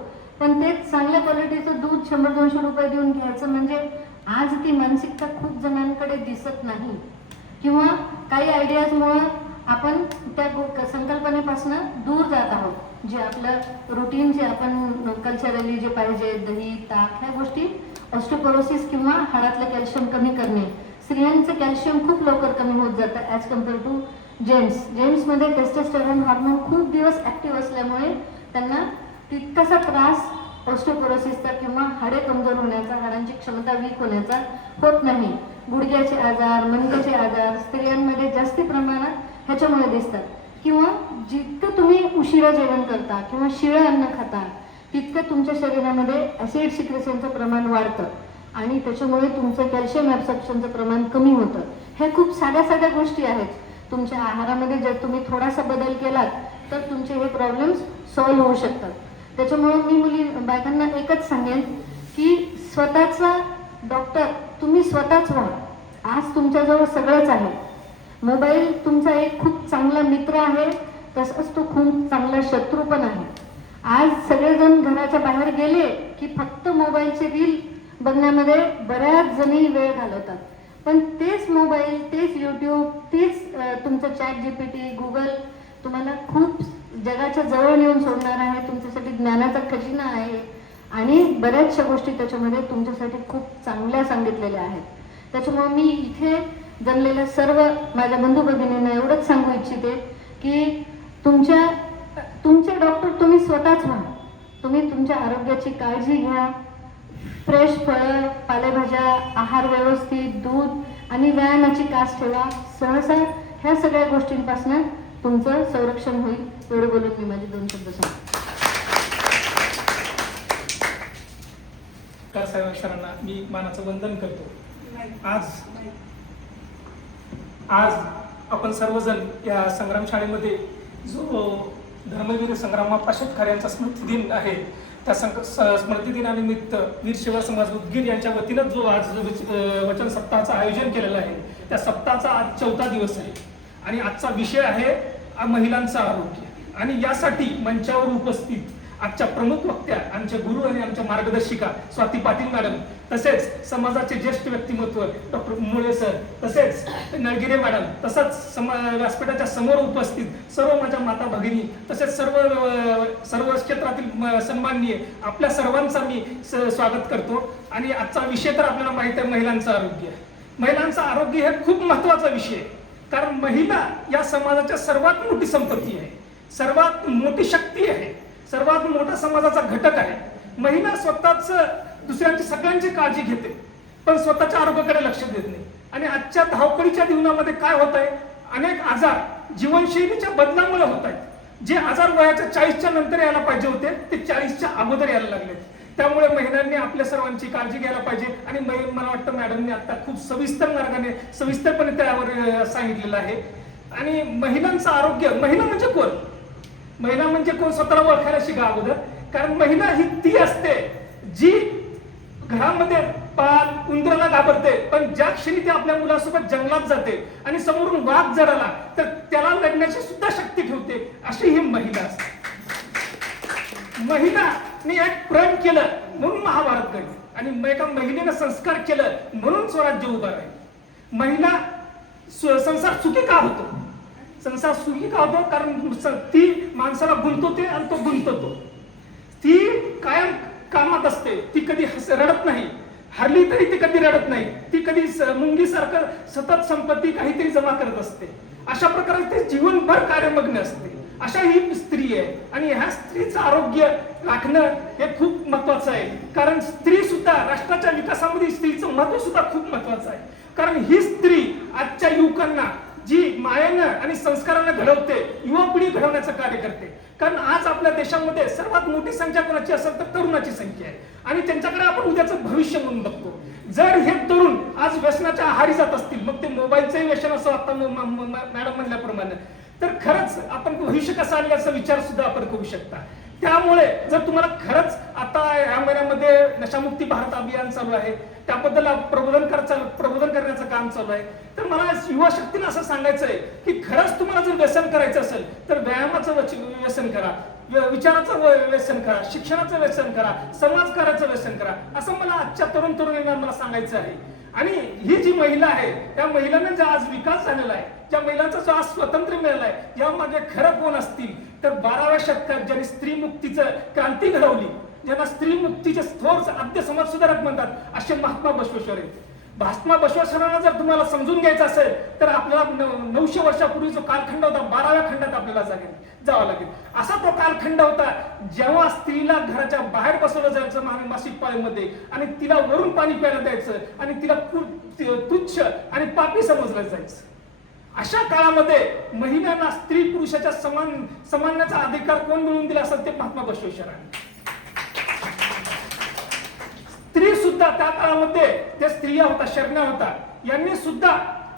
पण तेच चांगल्या क्वालिटीचं दूध 100-200 रुपये देऊन घ्यायचं म्हणजे आज ती मानसिकता खूप जणांकडे दिसत नाही. किंवा काही आयडियाजमुळं आपण त्या संकल्पनेपासून दूर जात आहोत. जे आपलं रुटीन जे आपण कल्चरली जे पाहिजे, दही, ताक, ह्या गोष्टी, ऑस्टिओपोरोसिस किंवा हाडातलं कॅल्शियम कमी करणे. स्त्रियांचं कॅल्शियम खूप लवकर कमी होत जातं ॲज कम्पेअर टू जेंट्समध्ये टेस्टोस्टेरॉन हार्मोन खूप दिवस ॲक्टिव्ह असल्यामुळे त्यांना तितकासा त्रास ऑस्टिओपोरोसिसचा किंवा हाडे कमजोर होण्याचा, हाडांची क्षमता वीक होण्याचा होत नाही. गुडघ्याचे आजार, मणक्याचे आजार स्त्रियांमध्ये जास्ती प्रमाणात ह्याच्यामुळे दिसतात. किंवा जितकं तुम्ही उशिरा जेवण करता किंवा शिळं अन्न खाता तितकं तुमच्या शरीरामध्ये ॲसिड सिक्रेशनचं प्रमाण वाढतं आणि त्याच्यामुळे तुमचं कॅल्शियम ॲब्सॉर्प्शनचं प्रमाण कमी होतं. ह्या खूप साध्या साध्या गोष्टी आहेत. तुमच्या आहारामध्ये जर तुम्ही थोडासा बदल केलात तर तुमचे हे प्रॉब्लेम्स सॉल्व्ह होऊ शकतात. त्याच्यामुळं मी बायकांना एकच सांगेन की स्वतःचा डॉक्टर तुम्ही स्वतःच व्हा. आज तुमच्याजवळ सगळंच आहे. मोबाईल तुमचा एक खूप चांगला मित्र आहे, तसंच तो खूप चांगला शत्रू पण आहे. आज सगळेजण घराच्या बाहेर गेले की फक्त मोबाईलचे रील बघण्यामध्ये बऱ्याच जणी वेळ घालवतात. पण तेच मोबाईल, तेच यूट्यूब, तेच तुमचं ChatGPT, गुगल तुम्हाला खूप जगाच्या जवळ नेऊन सोडणार आहे. तुमच्यासाठी ज्ञानाचा खजिना आहे आणि बऱ्याचशा गोष्टी त्याच्यामध्ये तुमच्यासाठी खूप चांगल्या सांगितलेल्या आहेत. त्याच्यामुळे मी इथे जमलेल्या सर्व माझ्या बंधू भगिनींना एवढंच सांगू इच्छिते की तुमचे डॉक्टर तुम्ही स्वतःच व्हा. तुम्ही तुमच्या आरोग्याची काळजी घ्या. फ्रेश फळं, पालेभाज्या, आहार व्यवस्थित, दूध आणि व्यायामाची कास ठेवा. सहसा ह्या सगळ्या गोष्टींपासून तुमचं संरक्षण होईल. एवढं बोलून मी माझे 2 शब्द सांगतो. साहेब सरांना मी मानाचं वंदन करतो. आज आपण सर्वजण या संग्राम शाळेमध्ये जो धर्मवीर संग्रामाप्पा शेटकर यांचा स्मृती दिन आहे त्या स्मृती दिनानिमित्त वीर शिवा समाज उदगीर यांच्या वतीनं जो आज वचन सप्ताहाचं आयोजन केलेलं आहे त्या सप्ताहाचा आज 4था दिवस आहे आणि आजचा विषय आहे महिलांचं आरोग्य. आणि यासाठी मंचावर उपस्थित आजच्या प्रमुख वक्त्या आमचे गुरु आणि आमच्या मार्गदर्शिका स्वाती पाटील मॅडम, तसेच समाजाचे ज्येष्ठ व्यक्तिमत्व डॉक्टर मुळे सर, तसेच नळगिरे मॅडम, तसंच व्यासपीठाच्या समोर उपस्थित सर्व माझ्या माता भगिनी, तसेच सर्व क्षेत्रातील सन्माननीय आपल्या सर्वांचा मी स्वागत करतो. आणि आजचा विषय तर आपल्याला माहिती आहे, महिलांचं आरोग्य. महिलांचं आरोग्य हे खूप महत्त्वाचा विषय आहे, कारण महिला या समाजाच्या सर्वात मोठी संपत्ती आहे, सर्वात मोठी शक्ती आहे, सर्वात मोठा समाजाचा घटक आहे. महिला स्वतःच दुसऱ्यांची सगळ्यांची काळजी घेते पण स्वतःच्या आरोग्याकडे लक्ष देत नाही. आणि आजच्या धावपळीच्या जीवनामध्ये काय होत आहे, अनेक आजार जीवनशैलीच्या बदलामुळे होत आहेत. जे आजार वयाच्या 40च्या नंतर यायला पाहिजे होते ते 40च्या अगोदर यायला लागले. त्यामुळे महिलांनी आपल्या सर्वांची काळजी घ्यायला पाहिजे. आणि मला वाटतं मॅडमने आता खूप सविस्तरपणे त्यावर सांगितलेलं आहे. आणि महिलांचं आरोग्य, महिला म्हणजे कोण, महिला म्हणजे कोण स्वतःला ओळखायला शिका अगोदर. कारण महिला ही ती असते जी घरामध्ये उंदराला घाबरते, पण ज्या क्षणी ती आपल्या मुलासोबत जंगलात जाते आणि समोरून वाघ जर आला तर त्याला लढण्याची सुद्धा शक्ती ठेवते, अशी ही महिला असते. महिलाने एक प्रेम केलं म्हणून महाभारत घडलं, आणि एका महिलेनं संस्कार केलं म्हणून स्वराज्य उभं राहील. महिला संसार सुखी का होतो? संसार सुखी का होतो? कारण ती माणसाला गुंतवते आणि तो गुंतवतो. ती कायम कामात असते, ती कधी रडत नाही, हरली तरी ती कधी रडत नाही, ती कधी मुंगीसारखं सतत संपत्ती काहीतरी जमा करत असते. अशा प्रकारे ते जीवनभर कार्यमग्न असते. अशा ही स्त्री आहे, आणि ह्या स्त्रीचं आरोग्य राखणं हे खूप महत्वाचं आहे. कारण स्त्री सुद्धा राष्ट्राच्या विकासामध्ये स्त्रीचं महत्व सुद्धा खूप महत्वाचं आहे. कारण ही स्त्री आजच्या युवकांना जी मायेनं आणि संस्कारानं घडवते, युवा पिढी घडवण्याचं कार्य करते. कारण आज आपल्या देशामध्ये सर्वात मोठी संख्या कोणाची असेल तर तरुणाची संख्या आहे, आणि त्यांच्याकडे आपण उद्याचं भविष्य म्हणून बघतो. जर हे तरुण आज व्यसनाच्या आहारी जात असतील, मग ते मोबाईलचंही व्यसन असं आता मॅडम म्हणल्याप्रमाणे, तर खरंच आपण भविष्य कसं आलं याचा विचार सुद्धा आपण करू शकता. त्यामुळे जर तुम्हाला खरंच आता या महिन्यामध्ये नशामुक्ती भारत अभियान चालू आहे, त्याबद्दल प्रबोधन करण्याचं काम चालू आहे, तर मला युवा शक्तीने असं सांगायचं आहे की खरंच तुम्हाला जर व्यसन करायचं असेल तर व्यायामाचं व्यसन करा, विचाराचं व्यसन करा, शिक्षणाचं व्यसन करा, समाजकाराचं व्यसन करा, असं मला आजच्या तरुणांना मला सांगायचं आहे. आणि ही जी महिला आहे, त्या महिलांना जो आज विकास झालेला आहे, ज्या महिलांचा जो आज स्वातंत्र्य मिळालं आहे, यामागे खरं कोण असतील तर 12व्या शतकात ज्यांनी स्त्री मुक्तीचं क्रांती घडवली, ज्यांना स्त्री मुक्तीचे थोर आद्य समाजसुधारक म्हणतात, असे महात्मा बसवेश्वर आहेत. महात्मा बसवेश्वरांना जर तुम्हाला समजून घ्यायचं असेल तर आपल्याला 900 वर्षापूर्वी जो कालखंड होता, 12व्या खंडात आपल्याला जावं लागेल. असा तो कालखंड होता जेव्हा स्त्रीला घराच्या बाहेर बसवलं जायचं मासिक पाळीमध्ये, आणि तिला वरून पाणी प्यायला द्यायचं, आणि तिला तुच्छ आणि पापी समजलं जायचं. अशा काळामध्ये महिलांना स्त्री पुरुषाच्या समानाचा अधिकार कोण मिळवून दिला असेल ते महात्मा बसवेश्वरांनी. स्त्री सुद्धा त्या काळामध्ये त्या स्त्रिया होता, शरण्या होता, यांनी सुद्धा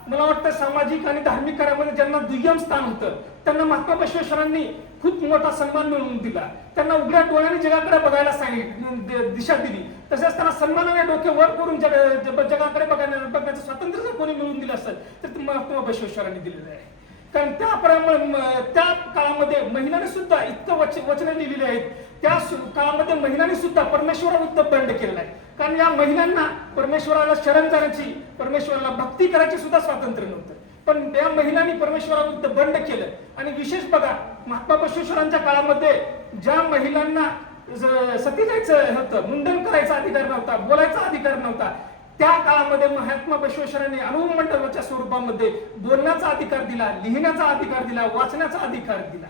मला वाटतं सामाजिक आणि धार्मिक कार्यामध्ये ज्यांना दुय्यम स्थान होतं त्यांना महात्मा बसवेश्वरांनी खूप मोठा सन्मान मिळवून दिला. त्यांना उघड्या डोळ्याने जगाकडे बघायला दिशा दिली. तसेच त्यांना सन्मानाने डोके वर करून जगाकडे बघण्याचं स्वातंत्र्य जर कोणी मिळवून दिलं असेल तर ते महात्मा बसवेश्वरांनी दिलेलं आहे. कारण त्या काळामध्ये महिलांनी सुद्धा इतकं वचन लिहिलेली आहेत. त्या काळामध्ये महिलांनी सुद्धा परमेश्वराविरुद्ध बंड केलेला आहे. कारण या महिलांना परमेश्वराला शरण जाण्याची, परमेश्वराला भक्ती करायची सुद्धा स्वातंत्र्य नव्हतं. पण या महिलांनी परमेश्वराविरुद्ध बंड केलं. आणि विशेष बघा, महात्मा बसवेश्वरांच्या काळामध्ये ज्या महिलांना सती जायचं होतं, मुंडन करायचा अधिकार नव्हता, बोलायचा अधिकार नव्हता, त्या काळामध्ये महात्मा बसवेश्वरांनी अनुभवमंडपाच्या स्वरूपामध्ये बोलण्याचा अधिकार दिला, लिहिण्याचा अधिकार दिला, वाचण्याचा अधिकार दिला.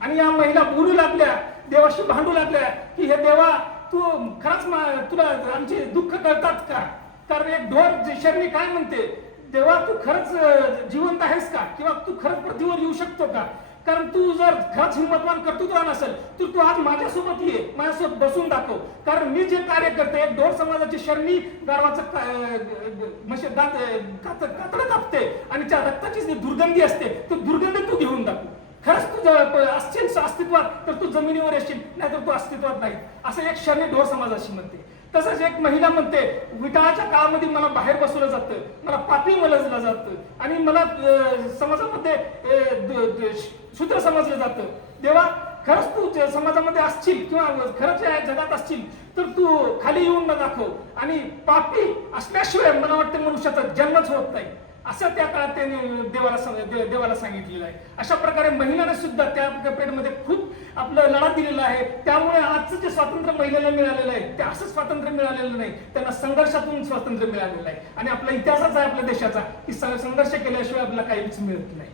आणि या महिला बोलू लागल्या, देवाशी भांडू लागल्या की हे देवा, तू खरंच तुला आमचे दुःख कळतात का? कारण एक ढोर शरणी काय म्हणते, देवा तू खरंच जिवंत आहेस का, किंवा तू खरंच पृथ्वीवर येऊ शकतो का? कारण तू जर खरंच हिंमतवान कर्तृत्ववान असेल तर तू आज माझ्यासोबत ये, माझ्यासोबत बसून दाखव. कारण मी जे कार्य करते, एक ढोर समाजाची शरणी गारवाचं कातडं कापते, आणि त्या रक्ताची जी दुर्गंधी असते ती दुर्गंधी तू घेऊन दाखव. खरंच तू असशील अस्तित्वात तर तू जमिनीवर येशील, नाहीतर तू अस्तित्वात नाही, असं एक शरणी ढोर समाजाशी म्हणते. तसंच एक महिला म्हणते, विटाळाच्या काळामध्ये मला बाहेर बसवलं जातं, मला पापी समजलं जातं, आणि मला समाजामध्ये शूद्र समजलं जातं. देवा खरंच तू समाजामध्ये असशील किंवा खरंच या जगात असशील तर तू खाली येऊन दाखव. आणि पापी असल्याशिवाय मला वाटतं मनुष्याचा जन्मच होत नाही, असं त्या काळात त्यांनी देवाला सांगितलेलं आहे. अशा प्रकारे महिलांना सुद्धा त्या पिरियडमध्ये खूप आपलं लढा दिलेला आहे. त्यामुळे आजचं जे स्वातंत्र्य महिलेला मिळालेलं आहे ते असं स्वातंत्र्य मिळालेलं नाही, त्यांना संघर्षातून स्वातंत्र्य मिळालेलं आहे. आणि आपला इतिहासच आहे आपल्या देशाचा की संघर्ष केल्याशिवाय आपल्याला काहीच मिळत नाही.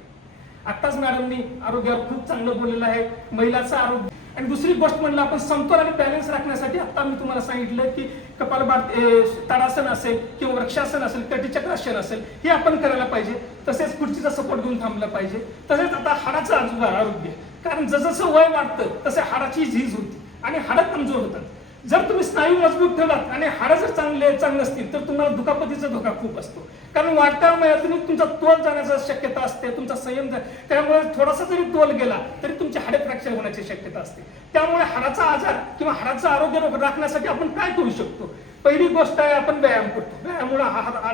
आताच मॅडमनी आरोग्यावर खूप चांगलं बोललेलं आहे, महिलाचं आरोग्य. आणि दुसरी गोष्ट म्हणलं आपण समतोल आणि बॅलन्स राखण्यासाठी आता मी तुम्हाला सांगितलं की कपालभाती, ताडासन असेल किंवा वृक्षासन असेल, कटिचक्रासन असेल, हे आपण करायला पाहिजे. तसेच खुर्चीचा सपोर्ट घेऊन थांबलं पाहिजे. तसेच आता हाडाचं आरोग्य, कारण जसं वय वाढतं तसे हाडाची झीज होती आणि हाडं कमजोर होतात. जर तुम्ही स्नायू मजबूत ठेवलात आणि हाडं जर चांगले नसतील तर तुम्हाला दुखापतीचा धोका खूप असतो. कारण वाढत्या वयातून तुमचा तोल जाण्याची शक्यता असते, तुमचा संयम त्यामुळे थोडासा जरी तोल गेला तरी तुमचे हाडे फ्रॅक्चर होण्याची शक्यता असते. त्यामुळे हाडाचा आजार किंवा हाडाचं आरोग्य राखण्यासाठी आपण काय करू शकतो? पहिली गोष्ट आहे आपण व्यायाम करतो, व्यायामामुळे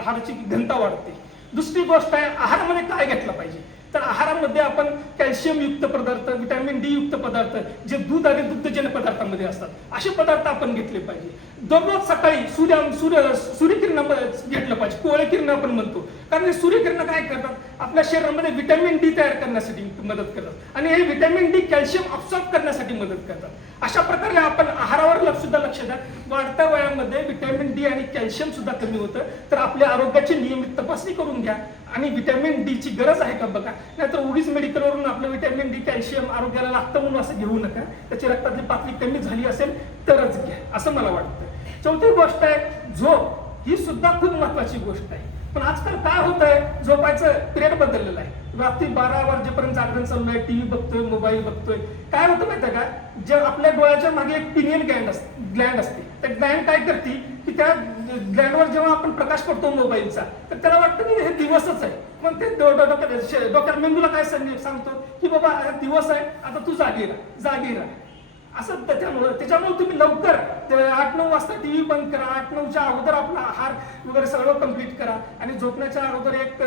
हाडाची घनता वाढते. दुसरी गोष्ट आहे आहारामध्ये काय घेतलं पाहिजे. तर आहारामध्ये आपण कॅल्शियम युक्त पदार्थ, व्हिटॅमिन डी युक्त पदार्थ, जे दूध आणि दुग्धजन्य पदार्थांमध्ये असतात, असे पदार्थ आपण घेतले पाहिजे. दररोज सकाळी सूर्यकिरण घेतलं पाहिजे. कोवळे किरण आपण म्हणतो, कारण हे सूर्यकिरण काय करतात, आपल्या शरीरामध्ये व्हिटॅमिन डी तयार करण्यासाठी मदत करतात आणि हे व्हिटॅमिन डी कॅल्शियम अब्सॉर्ब करण्यासाठी मदत करतात. अशा प्रकारे आपण आहारावर सुद्धा लक्ष द्या. वाढत्या वयामध्ये व्हिटॅमिन डी आणि कॅल्शियम सुद्धा कमी होतं, तर आपल्या आरोग्याची नियमित तपासणी करून घ्या आणि व्हिटॅमिन डी ची गरज आहे का बघा. नाहीतर उगीच मेडिकलवरून आपलं व्हिटॅमिन डी कॅल्शियम आरोग्याला लागतं म्हणून असं घेऊ नका. त्याची रक्तातली पातळी कमी झाली असेल तरच घ्या, असं मला वाटतं. चौथी गोष्ट आहे झोप. ही सुद्धा खूप महत्वाची गोष्ट आहे. पण आजकाल काय होत आहे, झोपायचं पिरियड बदललेलं आहे. रात्री 12 वाजेपर्यंत जागरण चालू आहे, टीव्ही बघतोय, मोबाईल बघतोय. काय होतं माहिती का, जे आपल्या डोळ्याच्या मागे एक पिनियन ग्लँड असते, त्या ग्लँड काय करते की त्या ग्लँडवर जेव्हा आपण प्रकाश पडतो मोबाईलचा, तर त्याला वाटतं की हे दिवसच आहे. मग ते डोक्यात मेंदूला काय सांगतो की बाबा दिवस आहे, आता तू जागी राहा. असं त्याच्यामुळे तुम्ही लवकर 8-9 वाजता टीव्ही बंद करा. 8-9च्या अगोदर आपला आहार वगैरे सगळं कंप्लीट करा आणि झोपण्याच्या अगोदर एक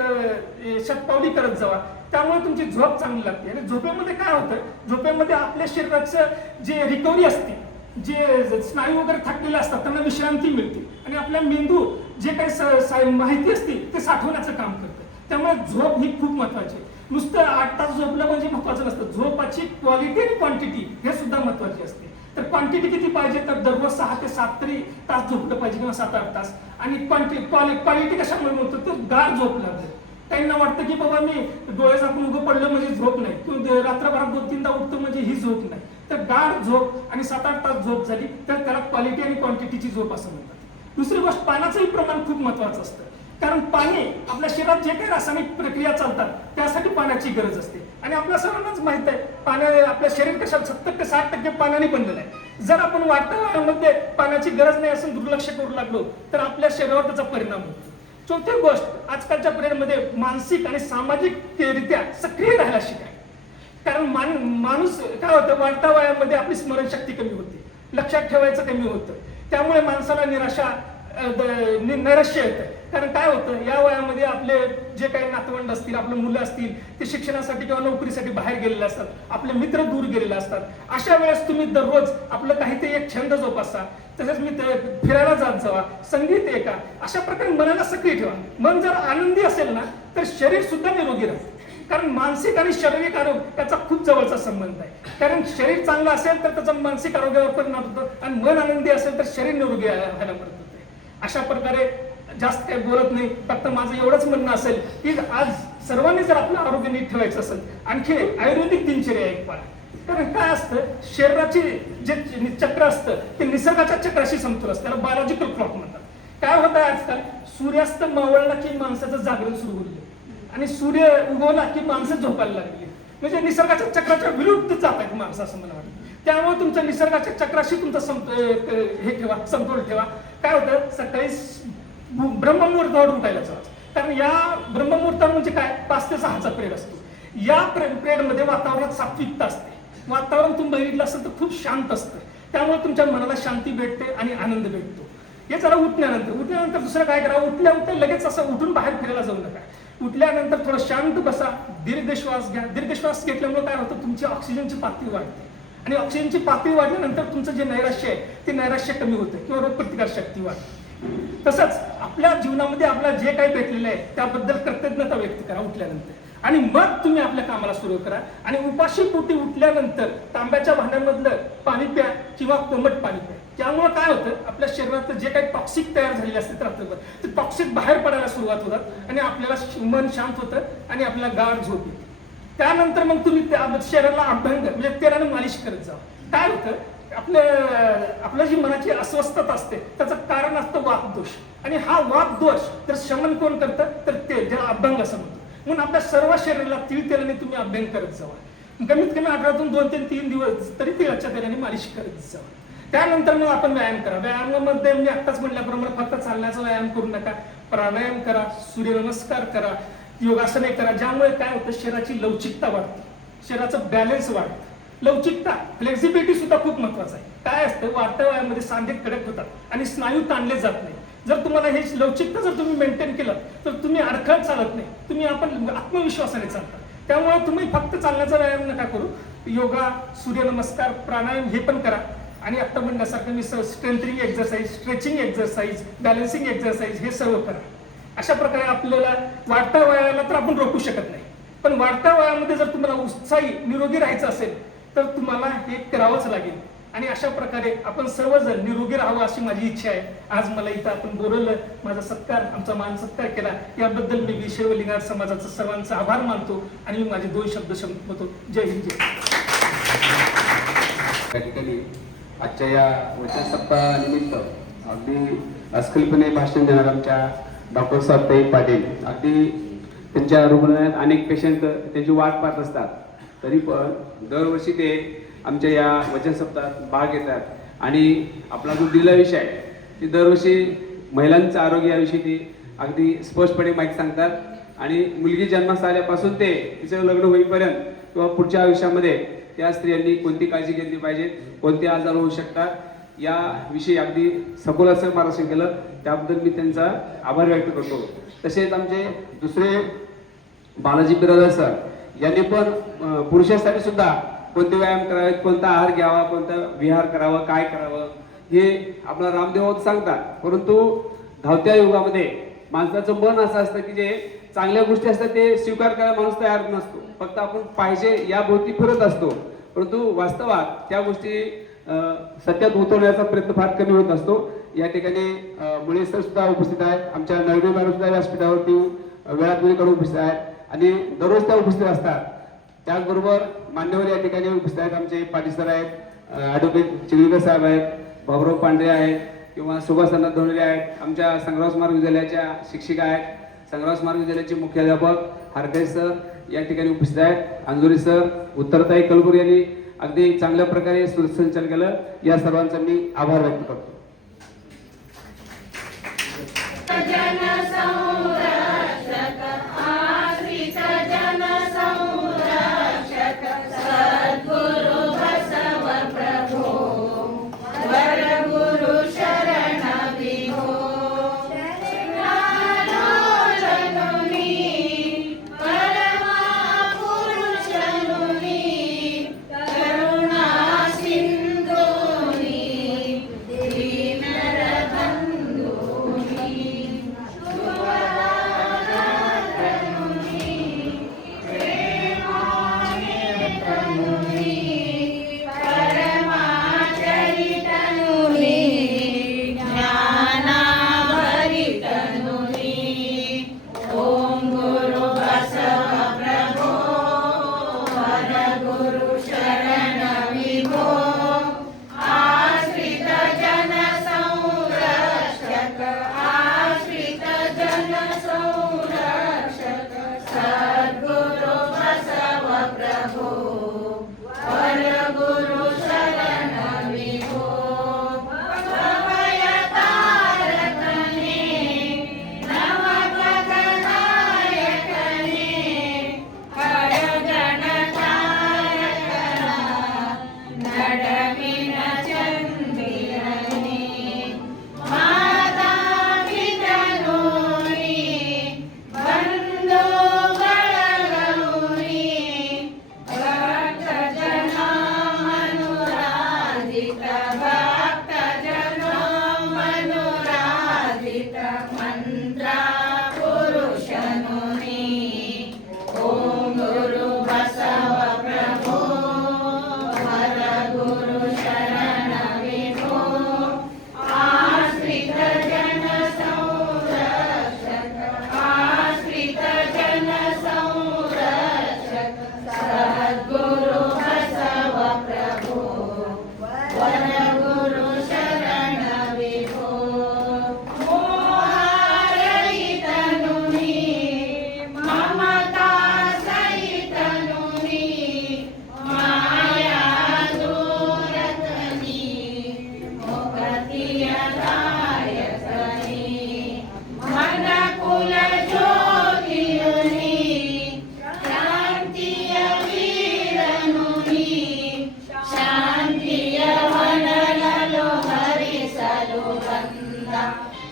शतपावली करत जावा. त्यामुळे तुमची झोप चांगली लागते. आणि झोपेमध्ये काय होतं, झोपेमध्ये आपल्या शरीराचं जे रिकव्हरी असते, जे स्नायू वगैरे थकलेले असतात त्यांना विश्रांती मिळते आणि आपल्या मेंदू जे काही माहिती असते ते साठवण्याचं काम करतं. त्यामुळे झोप ही खूप महत्वाची आहे. नुसतं 8 तास झोपलं म्हणजे महत्वाचं नसतं. झोपाची क्वालिटी आणि क्वांटिटी हे सुद्धा महत्वाची असते. तर क्वांटिटी किती पाहिजे, तर दररोज 6 ते 7 तरी तास झोपलं पाहिजे किंवा 7-8 तास. आणि क्वालिटी कशामुळे म्हणतो, तर गाढ झोप लागते. काहींना वाटतं की बाबा मी डोळे झाकून उभं पडलं म्हणजे झोप नाही, किंवा रात्रभरात 2-3दा उठतो म्हणजे ही झोप नाही. तर गाढ झोप आणि 7-8 तास झोप झाली तर त्याला क्वालिटी आणि क्वांटिटीची झोप असं म्हणतात. दुसरी गोष्ट, पाण्याचंही प्रमाण खूप महत्वाचं असतं. कारण पाणी आपल्या शरीरात जे काही रासायनिक प्रक्रिया चालतात त्यासाठी पाण्याची गरज असते. आणि आपल्या सर्वांनाच माहित आहे, आपल्या शरीर कशात 70 ते 60% पाण्याने बनलेलं आहे. जर आपण वाढत्या वयामध्ये पाण्याची गरज नाही असं दुर्लक्ष करू लागलो तर आपल्या शरीरावर त्याचा परिणाम होतो. चौथी गोष्ट, आजकालच्या पिरियडमध्ये मानसिक आणि सामाजिकरित्या सक्रिय राहायला शिकाय. कारण माणूस काय होतं, वाढत्या वयामध्ये आपली स्मरणशक्ती कमी होते, लक्षात ठेवायचं कमी होतं. त्यामुळे माणसाला नैराश्य येतं. कारण काय होतं, या वयामध्ये आपले जे काही नातवंड असतील, आपले मुलं असतील, ते शिक्षणासाठी किंवा नोकरीसाठी बाहेर गेलेले असतात, आपले मित्र दूर गेलेले असतात. अशा वेळेस तुम्ही दररोज आपलं काहीतरी एक छंद जोपासा, तसेच फिरायला जात जावा, संगीत ऐका. अशा प्रकारे मनाला सक्रिय ठेवा. मन जर आनंदी असेल ना तर शरीर सुद्धा निरोगी राहते. कारण मानसिक आणि शारीरिक आरोग्य याचा खूप जवळचा संबंध आहे. कारण शरीर चांगलं असेल तर त्याचा मानसिक आरोग्यावर परिणाम होतो आणि मन आनंदी असेल तर शरीर निरोगी व्हायला मदत होते. अशा प्रकारे जास्त काही बोलत नाही, फक्त माझं एवढंच म्हणणं असेल की आज सर्वांनी जर आपलं आरोग्य नीट ठेवायचं असेल, आणखी आयुर्वेदिक दिनचर्या एक पाळा. कारण काय असतं, शरीराचे जे चक्र असतं ते निसर्गाच्या चक्राशी समतोल असतं, त्याला बायोलॉजिकल क्लॉक म्हणतात. काय होतं आजकाल, सूर्यास्त मावळला की माणसाचं जागरण सुरू होईल आणि सूर्य उगवला की माणसं झोपायला लागली. म्हणजे निसर्गाच्या चक्राच्या विरुद्ध जात आहेत माणसं असं मला वाटतं. त्यामुळे तुमच्या निसर्गाच्या चक्राशी तुमचा समतोल ठेवा. काय होतं, सकाळी ब्रह्ममुहूर्तावर उठायला जावं. कारण या ब्रह्ममुहूर्त म्हणजे काय, 5 ते 6चा पिरियड असतो. या पिरियडमध्ये वातावरणात सात्विकता असते. वातावरण तुम्ही बघितलं असेल तर खूप शांत असतं. त्यामुळे तुमच्या मनाला शांती भेटते आणि आनंद भेटतो. हे जरा उठल्यानंतर दुसरं काय करा, उठल्या लगेच असं उठून बाहेर फिरायला जाऊ नका. उठल्यानंतर थोडं शांत बसा, दीर्घ श्वास घ्या. दीर्घ श्वास घेतल्यामुळे काय होतं, तुमची ऑक्सिजनची पातळी वाढते आणि ऑक्सिजनची पातळी वाढल्यानंतर तुमचं जे नैराश्य आहे ते नैराश्य कमी होतं किंवा रोगप्रतिकार शक्ती वाढते. तसंच आपल्या जीवनामध्ये आपल्याला जे काही भेटलेलं आहे त्याबद्दल कृतज्ञता व्यक्त करा उठल्यानंतर आणि मग तुम्ही आपल्या कामाला सुरू करा. आणि उपाशी पोटी उठल्यानंतर तांब्याच्या भांड्यामधलं पाणी प्या किंवा कोमट पाणी प्या. त्यामुळे काय होतं, आपल्या शरीरात जे काही टॉक्सिक तयार झालेले असते रात्रभर ते टॉक्सिक बाहेर पडायला सुरुवात होतात आणि आपल्याला मन शांत होतं आणि आपल्याला गाढ झोप येते. त्यानंतर मग तुम्ही शरीराला अभ्यंग म्हणजे तेलाने मालिश करत जा. काय होतं, आपल्या जी मनाची अस्वस्थता असते त्याचं कारण असतं वातदोष. आणि हा वातदोष तर शमन कोण करतं, तर तेल, ज्याला अभ्यंग असं म्हणतो. म्हणून आपल्या सर्व शरीराला तिळ तेलाने तुम्ही अभ्यंग करत जावा. कमीत कमी आठवड्यातून 2 ते 3 दिवस तरी तिळाच्या तेलाने मालिश करत जावा. त्यानंतर मग आपण व्यायाम करा. व्यायामामध्ये मी आत्ताच म्हटल्याप्रमाणे फक्त चालण्याचा व्यायाम करू नका, प्राणायाम करा, सूर्यनमस्कार करा, योगासने करा. ज्यामुळे काय होतं, शरीराची लवचिकता वाढते, शरीराचं बॅलन्स वाढतं. लवचिकता, फ्लेक्झिबिलिटी सुद्धा खूप महत्वाचं आहे. काय असतं, वाढत्या वयामध्ये सांधे कडक होतात आणि स्नायू ताणले जात नाही. जर तुम्हाला हे लवचिकता जर तुम्ही मेंटेन केलं तर तुम्ही अडखळत चालत नाही, तुम्ही आपण आत्मविश्वासाने चालता. त्यामुळे तुम्ही फक्त चालण्याचा व्यायाम नका करू, योगा, सूर्यनमस्कार, प्राणायाम हे पण करा. आणि आत्ता म्हणण्यासारखं मी strengthening exercise, stretching exercise, balancing exercise हे सर्व करा. अशा प्रकारे आपल्याला वाढत्या वयाला तर आपण रोखू शकत नाही, पण वाढत्या वयामध्ये जर तुम्हाला उत्साही निरोगी राहायचं असेल तर तुम्हाला हे करावंच लागेल. आणि अशा प्रकारे आपण सर्वजण निरोगी राहावं अशी माझी इच्छा आहे. आज मला इथं आपण बोलवलं, माझा सत्कार, आमचा मान सत्कार केला, याबद्दल मी वीरशैव लिंगायत समाजाचा सर्वांचा आभार मानतो आणि मी माझे 2 शब्द संपवतो. जय हिंद, जय. त्या ठिकाणी आजच्या या वचन सप्ताहानिमित्त अगदी अस्खलपणे भाषण देणार आमच्या डॉक्टर साहेब पाटील, अगदी त्यांच्या रुग्णालयात अनेक पेशंट त्यांची वाट पाहत असतात, तरी पण दरवर्षी ते आमच्या या वचन सप्ताहात भाग घेतात. आणि आपला जो दिला विषय आहे ते दरवर्षी महिलांचं आरोग्य याविषयी ते अगदी स्पष्टपणे माहिती सांगतात. आणि मुलगी जन्मास आल्यापासून ते तिचं लग्न होईपर्यंत किंवा पुढच्या आयुष्यामध्ये त्या स्त्रियांनी कोणती काळजी घेतली पाहिजे, कोणते आजार होऊ शकतात, याविषयी अगदी सखोल असं मार्गदर्शन केलं, त्याबद्दल मी त्यांचा आभार व्यक्त करतो. तसेच आमचे दुसरे बालाजी बिरादर सर यांनी पण पुरुषांसाठी सुद्धा कोणते व्यायाम करावेत, कोणता आहार घ्यावा, कोणता विहार करावा, काय करावं हे आपला रामदेव सांगतात. परंतु धावत्या युगामध्ये माणसाचं मन असं असतं की जे चांगल्या गोष्टी असतात ते स्वीकार करायला माणूस तयार नसतो, फक्त आपण पाहिजे या भोवती फिरत असतो. परंतु वास्तवात त्या गोष्टी सत्यात उतरवण्याचा प्रयत्न फार कमी होत असतो. या ठिकाणी मुळे सर सुद्धा उपस्थित आहेत, आमच्या नळदे मॅडम सुद्धा व्यासपीठावरती वेळात वेळी करून उपस्थित आहेत आणि दररोज त्या उपस्थित असतात. त्याचबरोबर मान्यवर या ठिकाणी उपस्थित आहेत, आमचे पाटील सर आहेत, ॲडव्होकेट चिंगलीकर साहेब आहेत, बाबुराव पांढरे आहेत किंवा सुभाषचंद्र धोंडले आहेत, आमच्या संग्राम स्मारक विद्यालयाच्या शिक्षिका आहेत, संग्राम स्मारक विद्यालयाचे मुख्याध्यापक हारके सर या ठिकाणी उपस्थित आहेत, अंजुरी सर, उत्तरताई कलबुर्गी यांनी अगदी चांगल्या प्रकारे सूत्रसंचालन केलं. या सर्वांचा मी आभार व्यक्त करतो.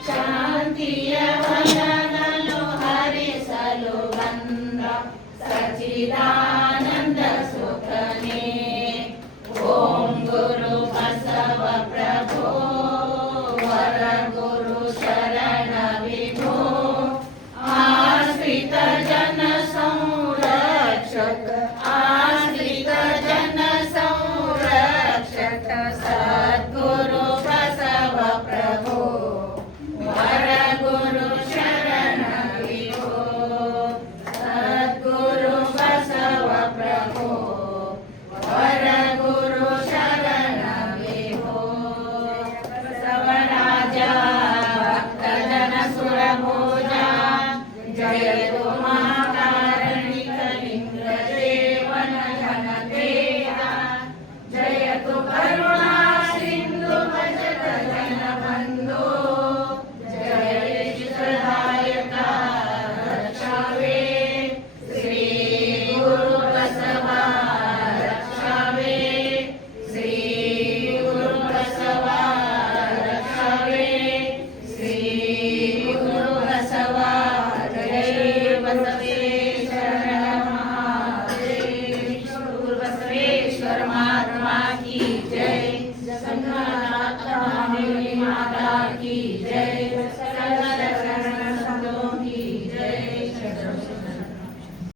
शांतिय वननलो हरि सलो गंगा सचिदा की जय. संघाला